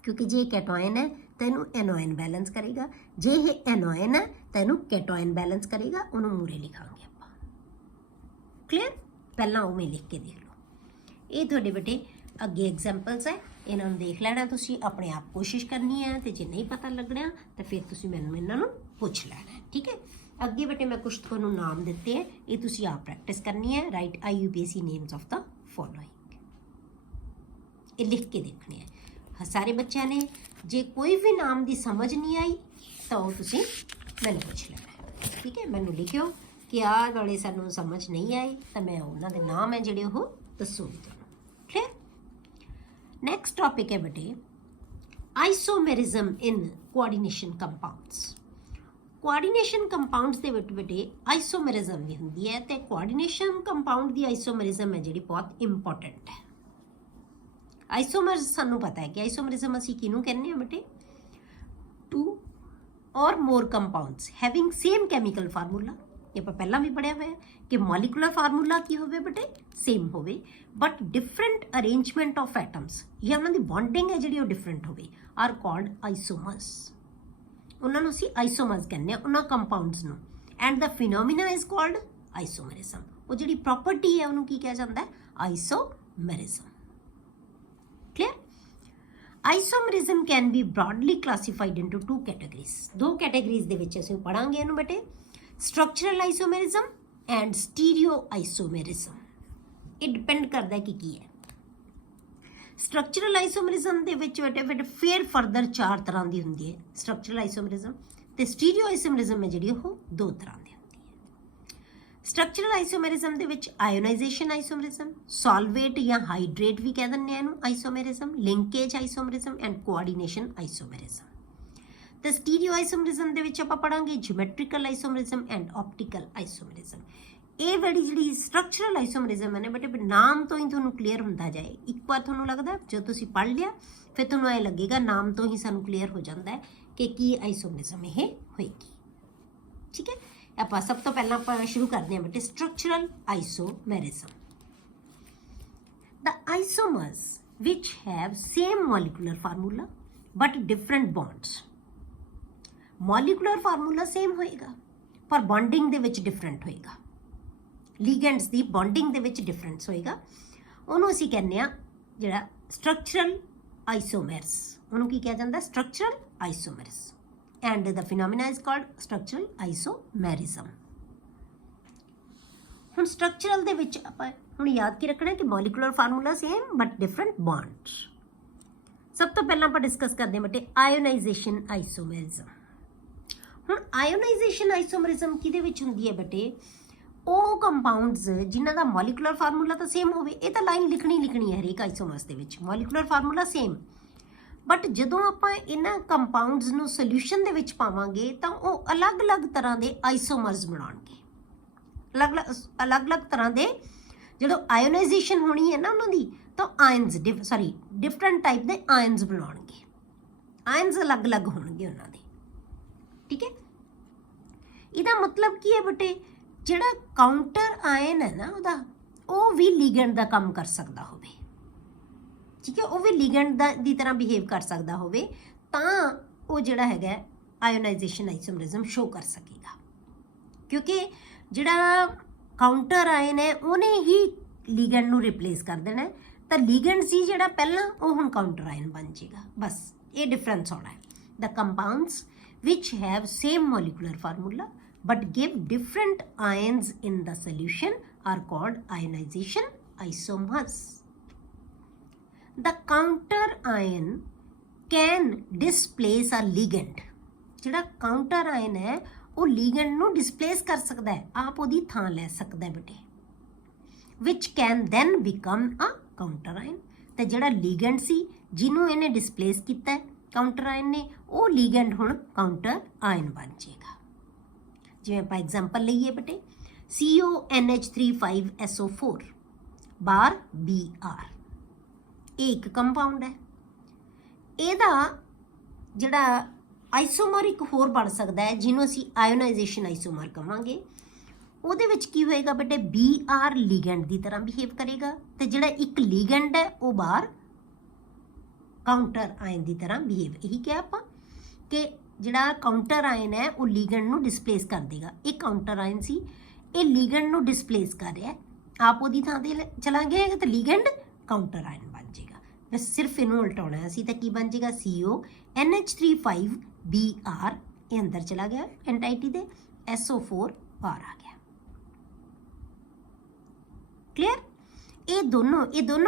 ਕਿਉਂਕਿ ਜੇ ਕੈਟਾਇਨ ਹੈ ਤਾਂ ਇਹਨੂੰ ਐਨੋਇਨ ਬੈਲੈਂਸ ਕਰੇਗਾ, ਜੇ ਇਹ ਐਨੋਇਨ ਹੈ ਤਾਂ ਇਹਨੂੰ ਕੈਟਾਇਨ ਬੈਲੈਂਸ ਕਰੇਗਾ, ਉਹਨੂੰ ਮੂਹਰੇ ਲਿਖਾਂਗੇ ਆਪਾਂ। ਕਲੀਅਰ? ਪਹਿਲਾਂ ਉਵੇਂ ਲਿਖ ਕੇ ਦੇਖ ਲਓ। ਇਹ ਤੁਹਾਡੇ ਬੇਟੇ ਅੱਗੇ ਐਗਜ਼ਾਮਪਲਸ ਹੈ, ਇਹਨਾਂ ਨੂੰ ਦੇਖ ਲੈਣਾ ਤੁਸੀਂ, ਆਪਣੇ ਆਪ ਕੋਸ਼ਿਸ਼ ਕਰਨੀ ਹੈ, ਤੇ ਜੇ ਨਹੀਂ ਪਤਾ ਲੱਗਣਾ ਤਾਂ ਫਿਰ ਤੁਸੀਂ ਮੈਨੂੰ ਇਹਨਾਂ ਨੂੰ ਪੁੱਛ ਲੈਣਾ, ਠੀਕ ਹੈ। ਅੱਗੇ ਬੇਟੇ ਮੈਂ ਕੁਛ ਤੁਹਾਨੂੰ ਨਾਮ ਦਿੱਤੇ ਹੈ, ਇਹ ਤੁਸੀਂ ਆਪ ਪ੍ਰੈਕਟਿਸ ਕਰਨੀ ਹੈ। Right IUPAC names of the following, ਇਹ ਲਿਖ ਕੇ ਦੇਖਣੇ ਹੈ ਸਾਰੇ ਬੱਚਿਆਂ ਨੇ। ਜੇ ਕੋਈ ਵੀ ਨਾਮ ਦੀ ਸਮਝ ਨਹੀਂ ਆਈ ਤਾਂ ਉਹ ਤੁਸੀਂ ਮੈਨੂੰ ਪੁੱਛ ਲੈਣਾ, ਠੀਕ ਹੈ। ਮੈਨੂੰ ਲਿਖਿਓ ਕਿ ਆਹ ਵਾਲੇ ਸਾਨੂੰ ਸਮਝ ਨਹੀਂ ਆਈ, ਤਾਂ ਮੈਂ ਉਹਨਾਂ ਦੇ ਨਾਮ ਹੈ ਜਿਹੜੇ ਉਹ ਦੱਸੂਗੀ ਤੁਹਾਨੂੰ। ਕਲੀਅਰ? ਨੈਕਸਟ ਟੌਪਿਕ ਹੈ ਬੇਟੇ isomerism in coordination compounds. Coordination compounds ਦੇ ਵਿੱਚ ਬੇਟੇ ਆਈਸੋਮੈਰਿਜ਼ਮ ਵੀ ਹੁੰਦੀ ਹੈ, ਤੇ ਕੋਆਰਡੀਨੇਸ਼ਨ ਕੰਪਾਊਂਡ ਦੀ ਆਈਸੋਮੈਰਿਜ਼ਮ ਹੈ ਜਿਹੜੀ ਬਹੁਤ ਇੰਪੋਰਟੈਂਟ ਹੈ। ਆਈਸੋਮਰਸ ਸਾਨੂੰ ਪਤਾ ਹੈ ਕਿ ਆਈਸੋਮਰਿਜ਼ਮ ਅਸੀਂ ਕਿਹਨੂੰ ਕਹਿੰਦੇ ਹਾਂ ਬੇਟੇ? 2 or more compounds having same chemical formula। ਇਹ ਆਪਾਂ ਪਹਿਲਾਂ ਵੀ ਪੜ੍ਹਿਆ ਹੋਇਆ ਕਿ ਮੋਲੀਕੂਲਰ ਫਾਰਮੂਲਾ ਕੀ ਹੋਵੇ ਬੇਟੇ? ਸੇਮ ਹੋਵੇ, but different arrangement of atoms ਜਾਂ ਉਹਨਾਂ ਦੀ ਬੌਂਡਿੰਗ ਹੈ ਜਿਹੜੀ ਉਹ ਡਿਫਰੈਂਟ ਹੋਵੇ, ਆਰ ਕਾਲਡ ਆਈਸੋਮਰਸ। ਉਹਨਾਂ ਨੂੰ ਅਸੀਂ ਆਈਸੋਮਰਸ ਕਹਿੰਦੇ ਹਾਂ, ਉਹਨਾਂ ਕੰਪਾਊਂਡਸ ਨੂੰ। ਐਂਡ ਦਾ ਫਿਨੋਮੀਨਾ ਇਜ਼ ਕਾਲਡ ਆਈਸੋਮਰਿਜ਼ਮ। ਉਹ ਜਿਹੜੀ ਪ੍ਰੋਪਰਟੀ ਹੈ ਉਹਨੂੰ ਕੀ ਕਿਹਾ ਜਾਂਦਾ ਹੈ? ਆਈਸੋਮਰਿਜ਼ਮ। Clear? Isomerism can be broadly classified into 2 categories। 2 categories ਦੇ ਵਿੱਚ ਅਸੀਂ ਪੜਾਂਗੇ ਇਹਨੂੰ ਬੇਟੇ, structural isomerism and stereo isomerism। ਇਹ ਡਿਪੈਂਡ ਕਰਦਾ ਹੈ ਕਿ ਕੀ ਹੈ। structural isomerism ਦੇ ਵਿੱਚ ਬੇਟੇ ਫਿਰ ਫਰਦਰ 4 ਤਰ੍ਹਾਂ ਦੀ ਹੁੰਦੀ ਹੈ structural isomerism, ਤੇ stereo isomerism ਹੈ ਜਿਹੜੀ ਉਹ 2 ਤਰ੍ਹਾਂ ਦੀ। ਸਟਰਕਚਰਲ ਆਈਸੋਮੈਰਿਜ਼ਮ ਦੇ ਵਿੱਚ ਆਇਓਨਾਈਜੇਸ਼ਨ ਆਈਸੋਮੈਰਿਜ਼ਮ, ਸੋਲਵੇਟ ਜਾਂ ਹਾਈਡਰੇਟ ਵੀ ਕਹਿ ਦਿੰਦੇ ਆ ਇਹਨੂੰ ਆਈਸੋਮੈਰਿਜ਼ਮ, ਲਿੰਕੇਜ ਆਈਸੋਮੈਰਿਜ਼ਮ ਐਂਡ ਕੋਆਰਡੀਨੇਸ਼ਨ ਆਈਸੋਮੈਰਿਜ਼ਮ। ਤੇ ਸਟੀਰੀਓ ਆਈਸੋਮੈਰਿਜ਼ਮ ਦੇ ਵਿੱਚ ਆਪਾਂ ਪੜਾਂਗੇ ਜਿਓਮੈਟ੍ਰੀਕਲ ਆਈਸੋਮੈਰਿਜ਼ਮ ਐਂਡ ਆਪਟੀਕਲ ਆਈਸੋਮੈਰਿਜ਼ਮ। ਇਹ ਜਿਹੜੀ ਸਟਰਕਚਰਲ ਆਈਸੋਮੈਰਿਜ਼ਮ ਹੈ ਨਾ ਬੇਟੇ, ਨਾਮ ਤੋਂ ਹੀ ਤੁਹਾਨੂੰ ਕਲੀਅਰ ਹੁੰਦਾ ਜਾਏ। ਇੱਕ ਵਾਰ ਤੁਹਾਨੂੰ ਲੱਗਦਾ ਜਦੋਂ ਤੁਸੀਂ ਪੜ੍ਹ ਲਿਆ ਫਿਰ ਤੁਹਾਨੂੰ ਐ ਲੱਗੇਗਾ ਨਾਮ ਤੋਂ ਹੀ ਸਾਨੂੰ ਕਲੀਅਰ ਹੋ ਜਾਂਦਾ ਹੈ ਕਿ ਕੀ ਆਈਸੋਮੈਰਿਜ਼ਮ ਇਹ ਹੋਏਗੀ, ਠੀਕ ਹੈ। ਆਪਾਂ ਸਭ ਤੋਂ ਪਹਿਲਾਂ ਆਪਾਂ ਸ਼ੁਰੂ ਕਰਦੇ ਹਾਂ ਬੇਟੇ structural ਆਈਸੋਮੈਰਿਜ਼ਮ। The isomers which have same molecular formula but different bonds। molecular formula same ਹੋਏਗਾ ਪਰ bonding ਦੇ ਵਿੱਚ different ਹੋਏਗਾ, ligands ਦੀ bonding ਦੇ ਵਿੱਚ difference ਹੋਏਗਾ, ਉਹਨੂੰ ਅਸੀਂ ਕਹਿੰਦੇ ਆ ਜਿਹੜਾ structural isomers। ਉਹਨੂੰ ਕੀ ਕਿਹਾ ਜਾਂਦਾ? structural isomers। and the phenomena is called structural isomerism। ਹੁਣ structural ਦੇ ਵਿੱਚ ਆਪਾਂ ਹੁਣ ਯਾਦ ਕੀ ਰੱਖਣਾ ਕਿ molecular formula same but different bonds। ਸਭ ਤੋਂ ਪਹਿਲਾਂ ਆਪਾਂ ਡਿਸਕਸ ਕਰਦੇ ਹਾਂ ਬੇਟੇ ਆਇਓਨਾਈਜੇਸ਼ਨ ਆਈਸੋਮੈਰਿਜ਼ਮ। ਹੁਣ ਆਇਓਨਾਈਜੇਸ਼ਨ ਆਈਸੋਮੈਰਿਜ਼ਮ ਕਿਹਦੇ ਵਿੱਚ ਹੁੰਦੀ ਹੈ ਬੇਟੇ? ਉਹ ਕੰਪਾਊਂਡਸ ਜਿਨ੍ਹਾਂ ਦਾ molecular formula ਤਾਂ ਸੇਮ ਹੋਵੇ, ਇਹ ਤਾਂ ਲਾਈਨ ਲਿਖਣੀ ਹੈ ਹਰੇਕ ਆਈਸੋਮਰਸ ਦੇ ਵਿੱਚ, molecular formula ਸੇਮ, ਬਟ ਜਦੋਂ ਆਪਾਂ ਇਹਨਾਂ ਕੰਪਾਊਂਡਸ ਨੂੰ ਸੋਲਿਊਸ਼ਨ ਦੇ ਵਿੱਚ ਪਾਵਾਂਗੇ ਤਾਂ ਉਹ ਅਲੱਗ-ਅਲੱਗ ਤਰ੍ਹਾਂ ਦੇ ਆਈਸੋਮਰਸ ਬਣਾਉਣਗੇ। ਅਲੱਗ-ਅਲੱਗ ਤਰ੍ਹਾਂ ਦੇ ਜਦੋਂ ਆਇਓਨਾਈਜੇਸ਼ਨ ਹੋਣੀ ਹੈ ਨਾ ਉਹਨਾਂ ਦੀ, ਤਾਂ ਆਇਨਸ ਡਿਫਰੈਂਟ ਟਾਈਪ ਦੇ ਆਇਨਸ ਬਣਾਉਣਗੇ। ਆਇਨਸ ਅਲੱਗ-ਅਲੱਗ ਹੋਣਗੇ ਉਹਨਾਂ ਦੇ, ਠੀਕ ਹੈ। ਇਹਦਾ ਮਤਲਬ ਕੀ ਹੈ ਬੇਟੇ? ਜਿਹੜਾ ਕਾਊਂਟਰ ਆਇਨ ਹੈ ਨਾ ਉਹਦਾ, ਉਹ ਵੀ ਲਿਗੈਂਡ ਦਾ ਕੰਮ ਕਰ ਸਕਦਾ ਹੋਵੇ, ਠੀਕ ਹੈ। ਉਹ ਵੀ ਲਿਗੈਂਡ ਦੀ ਤਰ੍ਹਾਂ ਬਿਹੇਵ ਕਰ ਸਕਦਾ ਹੋਵੇ ਤਾਂ ਉਹ ਜਿਹੜਾ ਹੈਗਾ ਆਇਓਨਾਈਜੇਸ਼ਨ ਆਈਸੋਮਰਿਜ਼ਮ ਸ਼ੋ ਕਰ ਸਕੇਗਾ। क्योंकि ਜਿਹੜਾ ਕਾਊਂਟਰ ਆਇਨ ਹੈ ਉਹਨੇ ਹੀ ਲੀਗੈਂਡ ਨੂੰ ਰਿਪਲੇਸ ਕਰ ਦੇਣਾ ਹੈ, ਤਾਂ ਲੀਗੈਂਡ ਸੀ ਜਿਹੜਾ ਪਹਿਲਾਂ ਉਹ ਹੁਣ ਕਾਊਂਟਰ ਆਇਨ ਬਣ ਜਾਏਗਾ। ਬਸ ਇਹ ਡਿਫਰੈਂਸ ਹੋਣਾ ਹੈ। ਦ compounds which have same molecular formula but give different ions in the solution are called ionization isomers. The counter ion can displace a ligand. ਜਿਹੜਾ ਕਾਊਂਟਰ ਆਇਨ ਹੈ ਉਹ ਲੀਗੈਂਡ ਨੂੰ ਡਿਸਪਲੇਸ ਕਰ ਸਕਦਾ ਹੈ, ਆਪ ਉਹਦੀ ਥਾਂ ਲੈ ਸਕਦਾ ਹੈ ਬੇਟੇ, which can then become a counter ion. ਤੇ ਜਿਹੜਾ ਲੀਗੈਂਡ ਸੀ ਜਿਹਨੂੰ ਇਹਨੇ ਡਿਸਪਲੇਸ ਕੀਤਾ ਹੈ ਕਾਊਂਟਰ ਆਇਨ ਨੇ, ਉਹ ਲੀਗੈਂਡ ਹੁਣ ਕਾਊਂਟਰ ਆਇਨ ਬਣ ਜਾਏਗਾ। ਜਿਵੇਂ ਆਪਾਂ ਐਗਜ਼ਾਮਪਲ ਲਈਏ ਬੇਟੇ, CONH35SO4 ਬਾਰ Br, ਇਹ ਇੱਕ ਕੰਪਾਊਂਡ ਹੈ। ਇਹਦਾ ਜਿਹੜਾ ਆਈਸੋਮਰ ਇੱਕ ਹੋਰ ਬਣ ਸਕਦਾ ਹੈ ਜਿਹਨੂੰ ਅਸੀਂ ਆਇਓਨਾਈਜੇਸ਼ਨ ਆਈਸੋਮਰ ਕਹਾਂਗੇ। ਉਹਦੇ ਵਿੱਚ ਕੀ ਹੋਏਗਾ ਬੇਟੇ, Br ਲੀਗੈਂਡ ਦੀ ਤਰ੍ਹਾਂ ਬਿਹੇਵ ਕਰੇਗਾ ਤੇ ਜਿਹੜਾ ਇੱਕ ਲੀਗੈਂਡ ਹੈ ਉਹ ਬਾਹਰ ਕਾਊਂਟਰ ਆਇਨ ਦੀ ਤਰ੍ਹਾਂ ਬਿਹੇਵ। ਇਹੀ ਕਿਹਾ ਆਪਾਂ ਕਿ ਜਿਹੜਾ ਕਾਊਂਟਰ ਆਇਨ ਹੈ ਉਹ ਲੀਗੈਂਡ ਨੂੰ ਡਿਸਪਲੇਸ ਕਰ ਦੇਗਾ। ਇਹ ਕਾਊਂਟਰ ਆਇਨ ਸੀ, ਇਹ ਲੀਗੈਂਡ ਨੂੰ ਡਿਸਪਲੇਸ ਕਰ ਰਿਹਾ, ਆਪ ਉਹਦੀ ਥਾਂ ਤੇ ਚਲਾ ਗਿਆ ਤਾਂ ਲੀਗੈਂਡ ਕਾਊਂਟਰ ਆਇਨ ਬਣ ਜਾਏਗਾ। ਬਸ ਸਿਰਫ ਇਹਨੂੰ ਉਲਟਾਉਣਾ ਅਸੀਂ ਤਾਂ ਕੀ ਬਣ ਜਾਏਗਾ, CONH35Br, ਇਹ ਅੰਦਰ ਚਲਾ ਗਿਆ ਐਂਟਾਈਟੀ ਦੇ, SO4 ਬਾਹਰ ਆ ਗਿਆ। ਕਲੀਅਰ? ਇਹ ਦੋਨੋਂ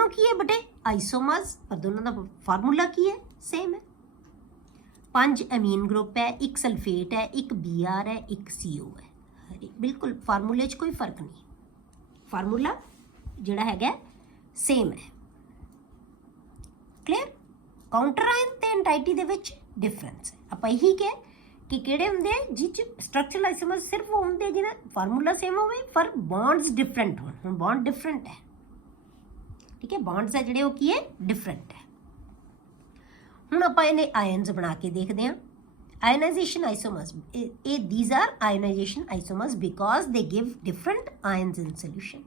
ਕੀ ਹੈ ਬੇਟੇ, ਆਈਸੋਮਰਸ, ਪਰ ਦੋਨੋਂ ਦਾ ਫਾਰਮੂਲਾ ਕੀ ਹੈ, ਸੇਮ ਹੈ। 5 ਅਮੀਨ ਗਰੁੱਪ ਹੈ, ਇੱਕ ਸਲਫੇਟ ਹੈ, ਇੱਕ Br ਹੈ, ਇੱਕ CO ਹੈ। ਬਿਲਕੁਲ ਫਾਰਮੂਲੇ 'ਚ ਕੋਈ ਫਰਕ ਨਹੀਂ, ਫਾਰਮੂਲਾ ਜਿਹੜਾ ਹੈਗਾ ਸੇਮ ਹੈ। ਕਲੀਅਰ? ਕਾਊਂਟਰ ਆਇਨ ਤੇ ਐਂਟਾਈਟੀ ਦੇ ਵਿੱਚ ਡਿਫਰੈਂਸ ਹੈ। ਆਪਾਂ ਇਹੀ ਕਿਹਾ ਕਿ ਕਿਹੜੇ ਹੁੰਦੇ ਆ ਜਿਹ 'ਚ ਸਟਰਕਚਰਲ ਆਈਸੋਮਰਸ ਸਿਰਫ ਉਹ ਹੁੰਦੇ ਜਿਹਦਾ ਫਾਰਮੂਲਾ ਸੇਮ ਹੋਵੇ ਪਰ ਬੌਂਡਸ ਡਿਫਰੈਂਟ ਹੋਣ। ਹੁਣ ਬੌਂਡ ਡਿਫਰੈਂਟ ਹੈ, ਠੀਕ ਹੈ, ਬੌਂਡਸ ਹੈ ਜਿਹੜੇ ਉਹ ਕੀ ਹੈ, ਡਿਫਰੈਂਟ ਹੈ। ਹੁਣ ਆਪਾਂ ਇਹਨੇ ਆਇਨਸ ਬਣਾ ਕੇ ਦੇਖਦੇ ਹਾਂ। ਆਇਨਾਈਜੇਸ਼ਨ ਆਈਸੋਮਰਸ, ਇਹ these are ionization isomers because they give different ions in solution.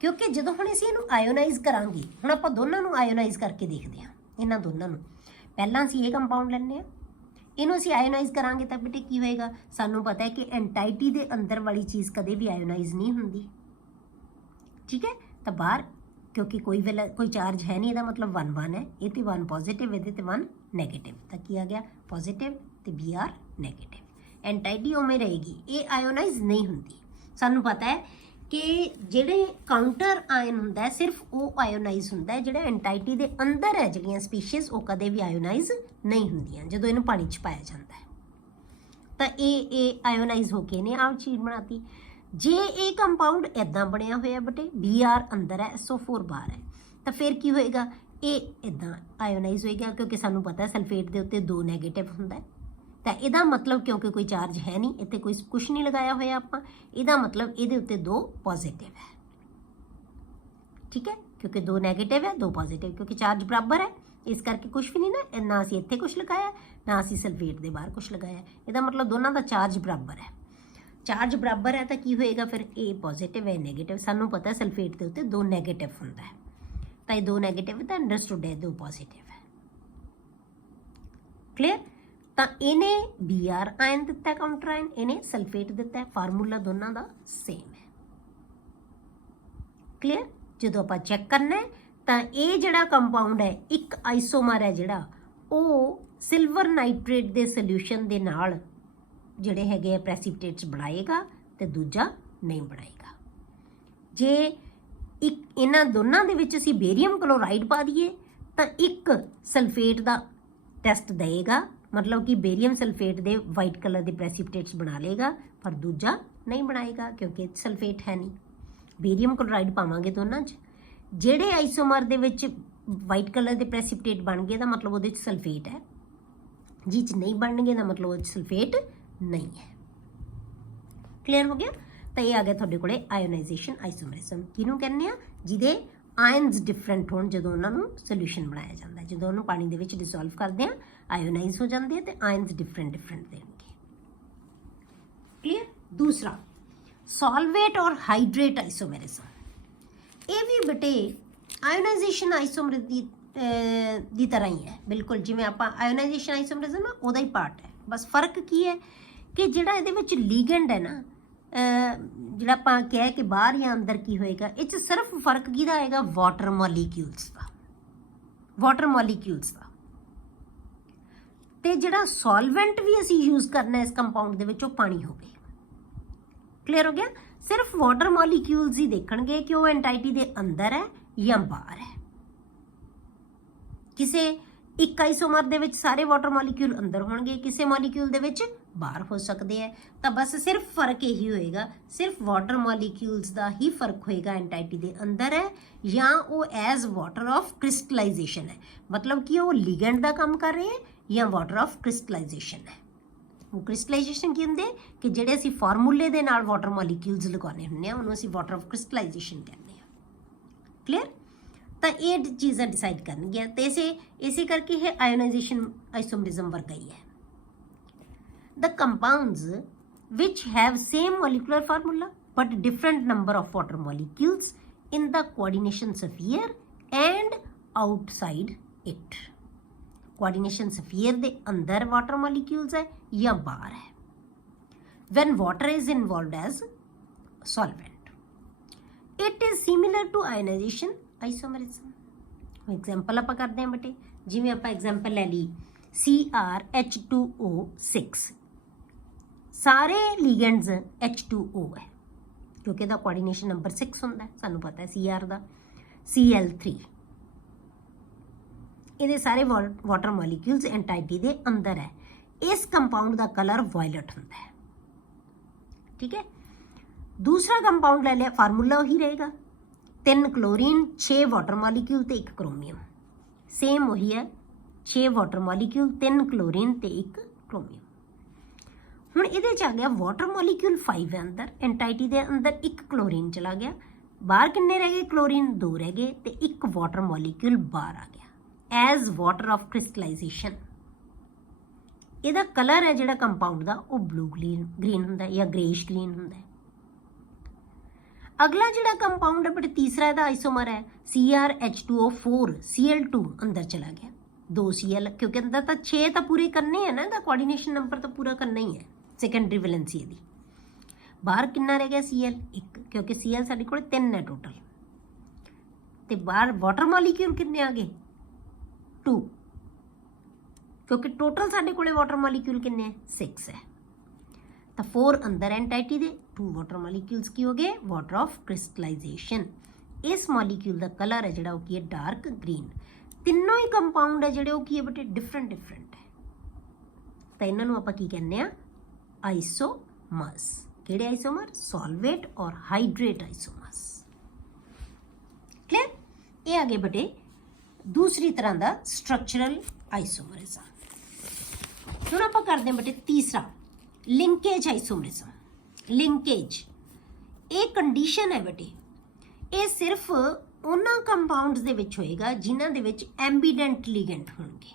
ਕਿਉਂਕਿ ਜਦੋਂ ਹੁਣ ਅਸੀਂ ਇਹਨੂੰ ਆਇਓਨਾਈਜ਼ ਕਰਾਂਗੇ, ਹੁਣ ਆਪਾਂ ਦੋਨਾਂ ਨੂੰ ਆਇਓਨਾਈਜ਼ ਕਰਕੇ ਦੇਖਦੇ ਹਾਂ, ਇਹਨਾਂ ਦੋਨਾਂ ਨੂੰ। ਪਹਿਲਾਂ ਅਸੀਂ ਇਹ ਕੰਪਾਊਂਡ ਲੈਂਦੇ ਹਾਂ, ਇਹਨੂੰ ਅਸੀਂ ਆਇਓਨਾਈਜ਼ ਕਰਾਂਗੇ ਤਾਂ ਬੇਟੇ ਕੀ ਹੋਏਗਾ, ਸਾਨੂੰ ਪਤਾ ਹੈ ਕਿ ਐਂਟਾਈਟੀ ਦੇ ਅੰਦਰ ਵਾਲੀ ਚੀਜ਼ ਕਦੇ ਵੀ ਆਇਓਨਾਈਜ਼ ਨਹੀਂ ਹੁੰਦੀ, ਠੀਕ ਹੈ। ਤਾਂ ਬਾਹਰ ਕਿਉਂਕਿ ਕੋਈ ਚਾਰਜ ਹੈ ਨਹੀਂ, ਇਹਦਾ ਮਤਲਬ 1 1 ਹੈ, ਇਹ ਤੇ 1 ਪੋਜ਼ਿਟਿਵ, ਇਹਦੇ ਤੇ 1 ਨੈਗੇਟਿਵ, ਤਾਂ ਕੀ ਆ ਗਿਆ, ਪੋਜ਼ਿਟਿਵ ਤੇ Br ਨੈਗੇਟਿਵ। ਐਂਟਾਈਟੀ ਉਵੇਂ ਰਹੇਗੀ, ਇਹ ਆਇਓਨਾਈਜ਼ ਨਹੀਂ ਹੁੰਦੀ। ਸਾਨੂੰ ਪਤਾ ਹੈ ਕਿ ਜਿਹੜੇ ਕਾਊਂਟਰ ਆਇਨ ਹੁੰਦਾ ਸਿਰਫ ਉਹ ਆਇਓਨਾਈਜ਼ ਹੁੰਦਾ ਹੈ, ਜਿਹੜਾ ਐਂਟਾਈਟੀ ਦੇ ਅੰਦਰ ਹੈ ਜਿਹੜੀਆਂ ਸਪੀਸ਼ੀਜ਼ ਉਹ ਕਦੇ ਵੀ ਆਇਓਨਾਈਜ਼ ਨਹੀਂ ਹੁੰਦੀਆਂ ਜਦੋਂ ਇਹਨੂੰ ਪਾਣੀ 'ਚ ਪਾਇਆ ਜਾਂਦਾ ਹੈ। ਤਾਂ ਇਹ ਆਇਓਨਾਈਜ਼ ਹੋ ਕੇ ਇਹਨੇ ਆਹ ਚੀਜ਼ ਬਣਾਤੀ। ਜੇ ਇਹ ਕੰਪਾਊਂਡ ਇੱਦਾਂ ਬਣਿਆ ਹੋਇਆ ਬੇਟੇ, Br ਅੰਦਰ ਹੈ, SO4 ਬਾਹਰ ਹੈ, ਤਾਂ ਫਿਰ ਕੀ ਹੋਏਗਾ, ਇਹ ਇੱਦਾਂ ਆਇਓਨਾਈਜ਼ ਹੋਏਗਾ ਕਿਉਂਕਿ ਸਾਨੂੰ ਪਤਾ ਸਲਫੇਟ ਦੇ ਉੱਤੇ 2 ਨੈਗੇਟਿਵ ਹੁੰਦਾ ਹੈ। ਤਾਂ ਇਹਦਾ ਮਤਲਬ ਕਿਉਂਕਿ ਕੋਈ ਚਾਰਜ ਹੈ ਨਹੀਂ, ਇੱਥੇ ਕੋਈ ਕੁਛ ਨਹੀਂ ਲਗਾਇਆ ਹੋਇਆ ਆਪਾਂ, ਇਹਦਾ ਮਤਲਬ ਇਹਦੇ ਉੱਤੇ 2 ਪੋਜ਼ਿਟਿਵ ਹੈ, ਠੀਕ ਹੈ। ਕਿਉਂਕਿ 2 ਨੈਗੇਟਿਵ ਹੈ, 2 ਪੋਜ਼ਿਟਿਵ, ਕਿਉਂਕਿ ਚਾਰਜ ਬਰਾਬਰ ਹੈ, ਇਸ ਕਰਕੇ ਕੁਛ ਵੀ ਨਹੀਂ ਨਾ ਅਸੀਂ ਇੱਥੇ ਕੁਛ ਲਗਾਇਆ ਨਾ ਅਸੀਂ ਸਲਫੇਟ ਦੇ ਬਾਹਰ ਕੁਛ ਲਗਾਇਆ। ਇਹਦਾ ਮਤਲਬ ਦੋਨਾਂ ਦਾ ਚਾਰਜ ਬਰਾਬਰ ਹੈ। ਚਾਰਜ ਬਰਾਬਰ ਹੈ ਤਾਂ ਕੀ ਹੋਏਗਾ ਫਿਰ, ਇਹ ਪੋਜ਼ਿਟਿਵ ਹੈ, ਨੈਗੇਟਿਵ। ਸਾਨੂੰ ਪਤਾ ਸਲਫੇਟ ਦੇ ਉੱਤੇ 2 ਨੈਗੇਟਿਵ ਹੁੰਦਾ ਹੈ, ਤਾਂ ਇਹ 2 ਨੈਗੇਟਿਵ ਤਾਂ ਅੰਡਰਸਟੂਡ ਹੈ, 2 ਪੋਜ਼ਿਟਿਵ ਹੈ। ਕਲੀਅਰ? ਤਾਂ ਇਹਨੇ Br ਆਇਨ ਦਿੱਤਾ ਕਾਊਂਟਰ ਆਇਨ, ਇਹਨੇ ਸਲਫੇਟ ਦਿੱਤਾ, ਫਾਰਮੂਲਾ ਦੋਨਾਂ ਦਾ ਸੇਮ ਹੈ। ਕਲੀਅਰ? ਜਦੋਂ ਆਪਾਂ ਚੈੱਕ ਕਰਨਾ ਹੈ ਤਾਂ ਇਹ ਜਿਹੜਾ ਕੰਪਾਊਂਡ ਹੈ, ਇੱਕ ਆਈਸੋਮਰ ਹੈ ਜਿਹੜਾ ਉਹ ਸਿਲਵਰ ਨਾਈਟ੍ਰੇਟ ਦੇ ਸੋਲਿਊਸ਼ਨ ਦੇ ਨਾਲ ਜਿਹੜੇ ਹੈਗੇ ਆ ਪ੍ਰੈਸੀਪਿਟੇਟਸ ਬਣਾਏਗਾ ਤੇ ਦੂਜਾ ਨਹੀਂ ਬਣਾਏਗਾ। ਜੇ ਇਹਨਾਂ ਦੋਨਾਂ ਦੇ ਵਿੱਚ ਅਸੀਂ ਬੇਰੀਅਮ ਕਲੋਰਾਈਡ ਪਾ ਦਈਏ ਤਾਂ ਇੱਕ ਸਲਫੇਟ ਦਾ ਟੈਸਟ ਦੇਗਾ, ਮਤਲਬ ਕਿ ਬੇਰੀਅਮ ਸਲਫੇਟ ਦੇ ਵਾਈਟ ਕਲਰ ਦੇ ਪ੍ਰੈਸੀਪਿਟੇਟਸ ਬਣਾ ਲੇਗਾ, ਪਰ ਦੂਜਾ ਨਹੀਂ ਬਣਾਏਗਾ ਕਿਉਂਕਿ ਸਲਫੇਟ ਹੈ ਨਹੀਂ। ਬੇਰੀਅਮ ਕਲੋਰਾਈਡ ਪਾਵਾਂਗੇ ਦੋਨਾਂ 'ਚ, ਜਿਹੜੇ ਆਈਸੋਮਰ ਦੇ ਵਿੱਚ ਵਾਈਟ ਕਲਰ ਦੇ ਪ੍ਰੈਸੀਪਿਟੇਟ ਬਣ ਗਏ ਦਾ ਮਤਲਬ ਉਹਦੇ 'ਚ ਸਲਫੇਟ ਹੈ, ਜਿਹ 'ਚ ਨਹੀਂ ਬਣਨਗੇ ਦਾ ਮਤਲਬ ਉਹਦੇ 'ਚ ਸਲਫੇਟ ਨਹੀਂ ਹੈ। ਕਲੀਅਰ ਹੋ ਗਿਆ? ਤਾਂ ਇਹ ਆ ਗਿਆ ਤੁਹਾਡੇ ਕੋਲੇ ਆਇਓਨਾਈਜੇਸ਼ਨ ਆਈਸੋਮਰਿਜ਼ਮ। ਕਿਹਨੂੰ ਕਹਿੰਦੇ ਆ, ਜਿਹਦੇ ਆਇਨਸ ਡਿਫਰੈਂਟ ਹੋਣ ਜਦੋਂ ਉਹਨਾਂ ਨੂੰ ਸੋਲਿਊਸ਼ਨ ਬਣਾਇਆ ਜਾਂਦਾ ਹੈ। ਜਦੋਂ ਉਹਨੂੰ ਪਾਣੀ ਦੇ ਵਿੱਚ ਡਿਸੋਲਵ ਕਰਦੇ ਆ ਆਇਓਨਾਈਜ਼ ਹੋ ਜਾਂਦੇ ਆ ਤੇ ਆਇਨਸ ਡਿਫਰੈਂਟ ਦੇਣਗੇ। ਕਲੀਅਰ? ਦੂਸਰਾ ਸੋਲਵੇਟ ਔਰ ਹਾਈਡਰੇਟ ਆਈਸੋਮਰਿਜ਼ਮ, ਇਹ ਵੀ ਬੇਟੇ ਆਇਓਨਾਈਜੇਸ਼ਨ ਆਈਸੋਮਰਿਜ਼ਮ ਦੀ ਤਰ੍ਹਾਂ ਹੀ ਹੈ ਬਿਲਕੁਲ, ਜਿਵੇਂ ਆਪਾਂ ਆਇਓਨਾਈਜੇਸ਼ਨ ਆਈਸੋਮਰਿਜ਼ਮ ਆ ਉਹਦਾ ਹੀ ਪਾਰਟ ਹੈ। ਬਸ ਫਰਕ ਕੀ ਹੈ ਕਿ ਜਿਹੜਾ ਇਹਦੇ ਵਿੱਚ ਲੀਗੈਂਡ ਹੈ ਨਾ ਜਿਹੜਾ ਆਪਾਂ ਕਿਹਾ ਕਿ ਬਾਹਰ ਜਾਂ ਅੰਦਰ ਕੀ ਹੋਏਗਾ, ਇਹ 'ਚ ਸਿਰਫ ਫਰਕ ਕਿਹਦਾ ਆਏਗਾ, ਵਾਟਰ ਮੋਲੀਕਿਊਲਸ ਦਾ, ਵਾਟਰ ਮੋਲੀਕਿਊਲਸ ਦਾ। ਤੇ ਜਿਹੜਾ ਸੋਲਵੈਂਟ ਵੀ ਅਸੀਂ ਯੂਜ਼ ਕਰਨਾ ਇਸ ਕੰਪਾਊਂਡ ਦੇ ਵਿੱਚ ਉਹ ਪਾਣੀ ਹੋਵੇ। ਕਲੀਅਰ ਹੋ ਗਿਆ? ਸਿਰਫ ਵਾਟਰ ਮੋਲੀਕਿਊਲਸ ਹੀ ਦੇਖਣਗੇ ਕਿ ਉਹ ਐਂਟਾਈਟੀ ਦੇ ਅੰਦਰ ਹੈ ਜਾਂ ਬਾਹਰ ਹੈ। ਕਿਸੇ ਇੱਕ ਆਈਸੋਮਰ ਦੇ ਵਿੱਚ ਸਾਰੇ ਵਾਟਰ ਮੋਲੀਕਿਊਲ ਅੰਦਰ ਹੋਣਗੇ, ਕਿਸੇ ਮੋਲੀਕਿਊਲ ਦੇ ਵਿੱਚ ਬਾਹਰ ਹੋ ਸਕਦੇ ਹੈ। ਤਾਂ ਬਸ ਸਿਰਫ ਫਰਕ ਇਹੀ ਹੋਏਗਾ, ਸਿਰਫ ਵਾਟਰ ਮੋਲੀਕਿਊਲਸ ਦਾ ਹੀ ਫਰਕ ਹੋਏਗਾ, ਐਂਟਾਈਟੀ ਦੇ ਅੰਦਰ ਹੈ ਜਾਂ ਉਹ ਐਜ਼ ਵਾਟਰ ਆਫ ਕ੍ਰਿਸਟਲਾਈਜੇਸ਼ਨ ਹੈ। ਮਤਲਬ ਕਿ ਉਹ ਲਿਗੈਂਡ ਦਾ ਕੰਮ ਕਰ ਰਹੇ ਹੈ ਜਾਂ ਵਾਟਰ ਆਫ ਕ੍ਰਿਸਟਲਾਈਜੇਸ਼ਨ ਹੈ। ਉਹ ਕ੍ਰਿਸਟਲਾਈਜੇਸ਼ਨ ਕੀ ਹੁੰਦੇ ਕਿ ਜਿਹੜੇ ਅਸੀਂ ਫਾਰਮੂਲੇ ਦੇ ਨਾਲ ਵਾਟਰ ਮੋਲੀਕਿਊਲਸ ਲਗਾਉਂਦੇ ਹੁੰਦੇ ਆ ਉਹਨੂੰ ਅਸੀਂ ਵਾਟਰ ਆਫ ਕ੍ਰਿਸਟਲਾਈਜੇਸ਼ਨ ਕਹਿੰਦੇ ਆ। ਕਲੀਅਰ? ਤਾਂ ਇਹ ਚੀਜ਼ਾਂ ਡਿਸਾਈਡ ਕਰਨਗੀਆਂ ਤੇ ਇਸੇ ਕਰਕੇ ਇਹ ਆਇਓਨਾਈਜੇਸ਼ਨ ਆਈਸੋਮਰਿਜ਼ਮ ਵਰਗਾ ਹੀ ਹੈ। The compounds which have same molecular formula but different number of water molecules in the coordination sphere and outside it. Coordination sphere ਦੇ ਅੰਦਰ water molecules ਹੈ ਜਾਂ ਬਾਹਰ ਹੈ। When water is involved as solvent. It is similar to ionization isomerism. Example ਆਪਾਂ ਕਰਦੇ ਹਾਂ ਬੇਟੇ, ਜਿਵੇਂ ਆਪਾਂ ਐਗਜ਼ਾਮਪਲ ਲੈ ਲਈ CrH2O6, ਸਾਰੇ ਲੀਗੈਂਡਸ H2O ਹੈ ਕਿਉਂਕਿ ਇਹਦਾ ਕੋਆਰਡੀਨੇਸ਼ਨ ਨੰਬਰ 6 ਹੁੰਦਾ ਹੈ, ਸਾਨੂੰ ਪਤਾ ਹੈ Cr ਦਾ। Cl3, ਇਹਦੇ ਸਾਰੇ ਵਾਟਰ ਮੋਲੀਕਿਊਲਸ ਐਂਟਾਈਟੀ ਦੇ ਅੰਦਰ ਹੈ। ਇਸ ਕੰਪਾਊਂਡ ਦਾ ਕਲਰ ਵਾਇਲਟ ਹੁੰਦਾ ਹੈ। ਠੀਕ ਹੈ। ਦੂਸਰਾ ਕੰਪਾਊਂਡ ਲੈ ਲਿਆ, ਫਾਰਮੂਲਾ ਉਹੀ ਰਹੇਗਾ, 3 ਕਲੋਰੀਨ 6 ਵਾਟਰ ਮੋਲੀਕਿਊਲ ਤੇ 1 ਕ੍ਰੋਮੀਅਮ। ਸੇਮ ਉਹੀ ਹੈ, 6 ਵਾਟਰ ਮੋਲੀਕਿਊਲ 3 ਕਲੋਰੀਨ ਤੇ 1 ਕ੍ਰੋਮੀਅਮ। ਹੁਣ ਇਹਦੇ 'ਚ ਆ ਗਿਆ ਵਾਟਰ ਮੋਲੀਕਿਊਲ 5 ਹੈ ਅੰਦਰ, ਐਂਟਾਈਟੀ ਦੇ ਅੰਦਰ 1 ਕਲੋਰੀਨ ਚਲਾ ਗਿਆ, ਬਾਹਰ ਕਿੰਨੇ ਰਹਿ ਗਏ, ਕਲੋਰੀਨ 2 ਰਹਿ ਗਏ ਤੇ 1 ਵਾਟਰ ਮੋਲੀਕਿਊਲ ਬਾਹਰ ਆ ਗਿਆ ਐਜ਼ ਵਾਟਰ ਆਫ ਕ੍ਰਿਸਟਲਾਈਜੇਸ਼ਨ। ਇਹਦਾ ਕਲਰ ਹੈ ਜਿਹੜਾ ਕੰਪਾਊਂਡ ਦਾ ਉਹ ਬਲੂ ਗ੍ਰੀਨ ਹੁੰਦਾ ਜਾਂ ਗ੍ਰੇਇਸ਼ ਗ੍ਰੀਨ ਹੁੰਦਾ ਹੈ। ਅਗਲਾ ਜਿਹੜਾ ਕੰਪਾਊਂਡ ਹੈ ਬਟ ਤੀਸਰਾ ਇਹਦਾ ਆਈਸੋਮਰ ਹੈ CrH2O4, Cl2 ਅੰਦਰ ਚਲਾ ਗਿਆ, 2 Cl ਕਿਉਂਕਿ ਅੰਦਰ ਤਾਂ 6 ਤਾਂ ਪੂਰੇ ਕਰਨੇ ਹੈ ਨਾ, ਇਹਦਾ ਕੋਆਰਡੀਨੇਸ਼ਨ ਨੰਬਰ ਤਾਂ ਪੂਰਾ ਕਰਨਾ ਹੀ ਹੈ ਸੈਕੰਡਰੀ ਵੈਲੈਂਸੀ ਇਹਦੀ। ਬਾਹਰ ਕਿੰਨਾ ਰਹਿ ਗਿਆ Cl, 1 ਕਿਉਂਕਿ Cl ਸਾਡੇ ਕੋਲ 3 ਹੈ ਟੋਟਲ, ਤੇ ਬਾਹਰ ਵਾਟਰ ਮੋਲੀਕਿਊਲ ਕਿੰਨੇ ਆ ਗਏ 2 ਕਿਉਂਕਿ ਟੋਟਲ ਸਾਡੇ ਕੋਲੇ ਵਾਟਰ ਮੋਲੀਕਿਊਲ ਕਿੰਨੇ ਹੈ 6 ਹੈ। ਤਾਂ 4 ਅੰਦਰ ਐਂਟਾਈਟੀ ਦੇ, 2 ਵਾਟਰ ਮੋਲੀਕਿਊਲਸ ਕੀ ਹੋ ਗਏ, ਵਾਟਰ ਆਫ ਕ੍ਰਿਸਟਲਾਈਜੇਸ਼ਨ। ਇਸ ਮੋਲੀਕਿਊਲ ਦਾ ਕਲਰ ਹੈ ਜਿਹੜਾ ਉਹ ਕੀ ਹੈ, ਡਾਰਕ ਗ੍ਰੀਨ। ਤਿੰਨੋਂ ਹੀ ਕੰਪਾਊਂਡ ਹੈ ਜਿਹੜੇ ਉਹ ਕੀ ਹੈ ਬੇਟੇ, ਡਿਫਰੈਂਟ ਹੈ। ਤਾਂ ਇਹਨਾਂ ਨੂੰ ਆਪਾਂ ਕੀ ਕਹਿੰਦੇ ਆ, ਆਈਸੋਮਰਸ। ਕਿਹੜੇ ਆਈਸੋਮਰ, ਸੋਲਵੇਟ ਔਰ ਹਾਈਡਰੇਟ ਆਈਸੋਮਰਸ। ਕਲੀਅਰ? ਇਹ ਆ ਗਏ ਬੇਟੇ ਦੂਸਰੀ ਤਰ੍ਹਾਂ ਦਾ ਸਟਰਕਚਰਲ ਆਈਸੋਮਰਿਜ਼ਮ। ਹੁਣ ਆਪਾਂ ਕਰਦੇ ਹਾਂ ਬੇਟੇ ਤੀਸਰਾ, ਲਿੰਕੇਜ ਆਈਸੋਮਰਿਜ਼ਮ। ਲਿੰਕੇਜ ਇਹ ਕੰਡੀਸ਼ਨ ਹੈ ਬੇਟੇ, ਇਹ ਸਿਰਫ ਉਹਨਾਂ ਕੰਪਾਊਂਡਸ ਦੇ ਵਿੱਚ ਹੋਏਗਾ ਜਿਨ੍ਹਾਂ ਦੇ ਵਿੱਚ ਐਂਬੀਡੈਂਟ ਲੀਗੈਂਡ ਹੋਣਗੇ।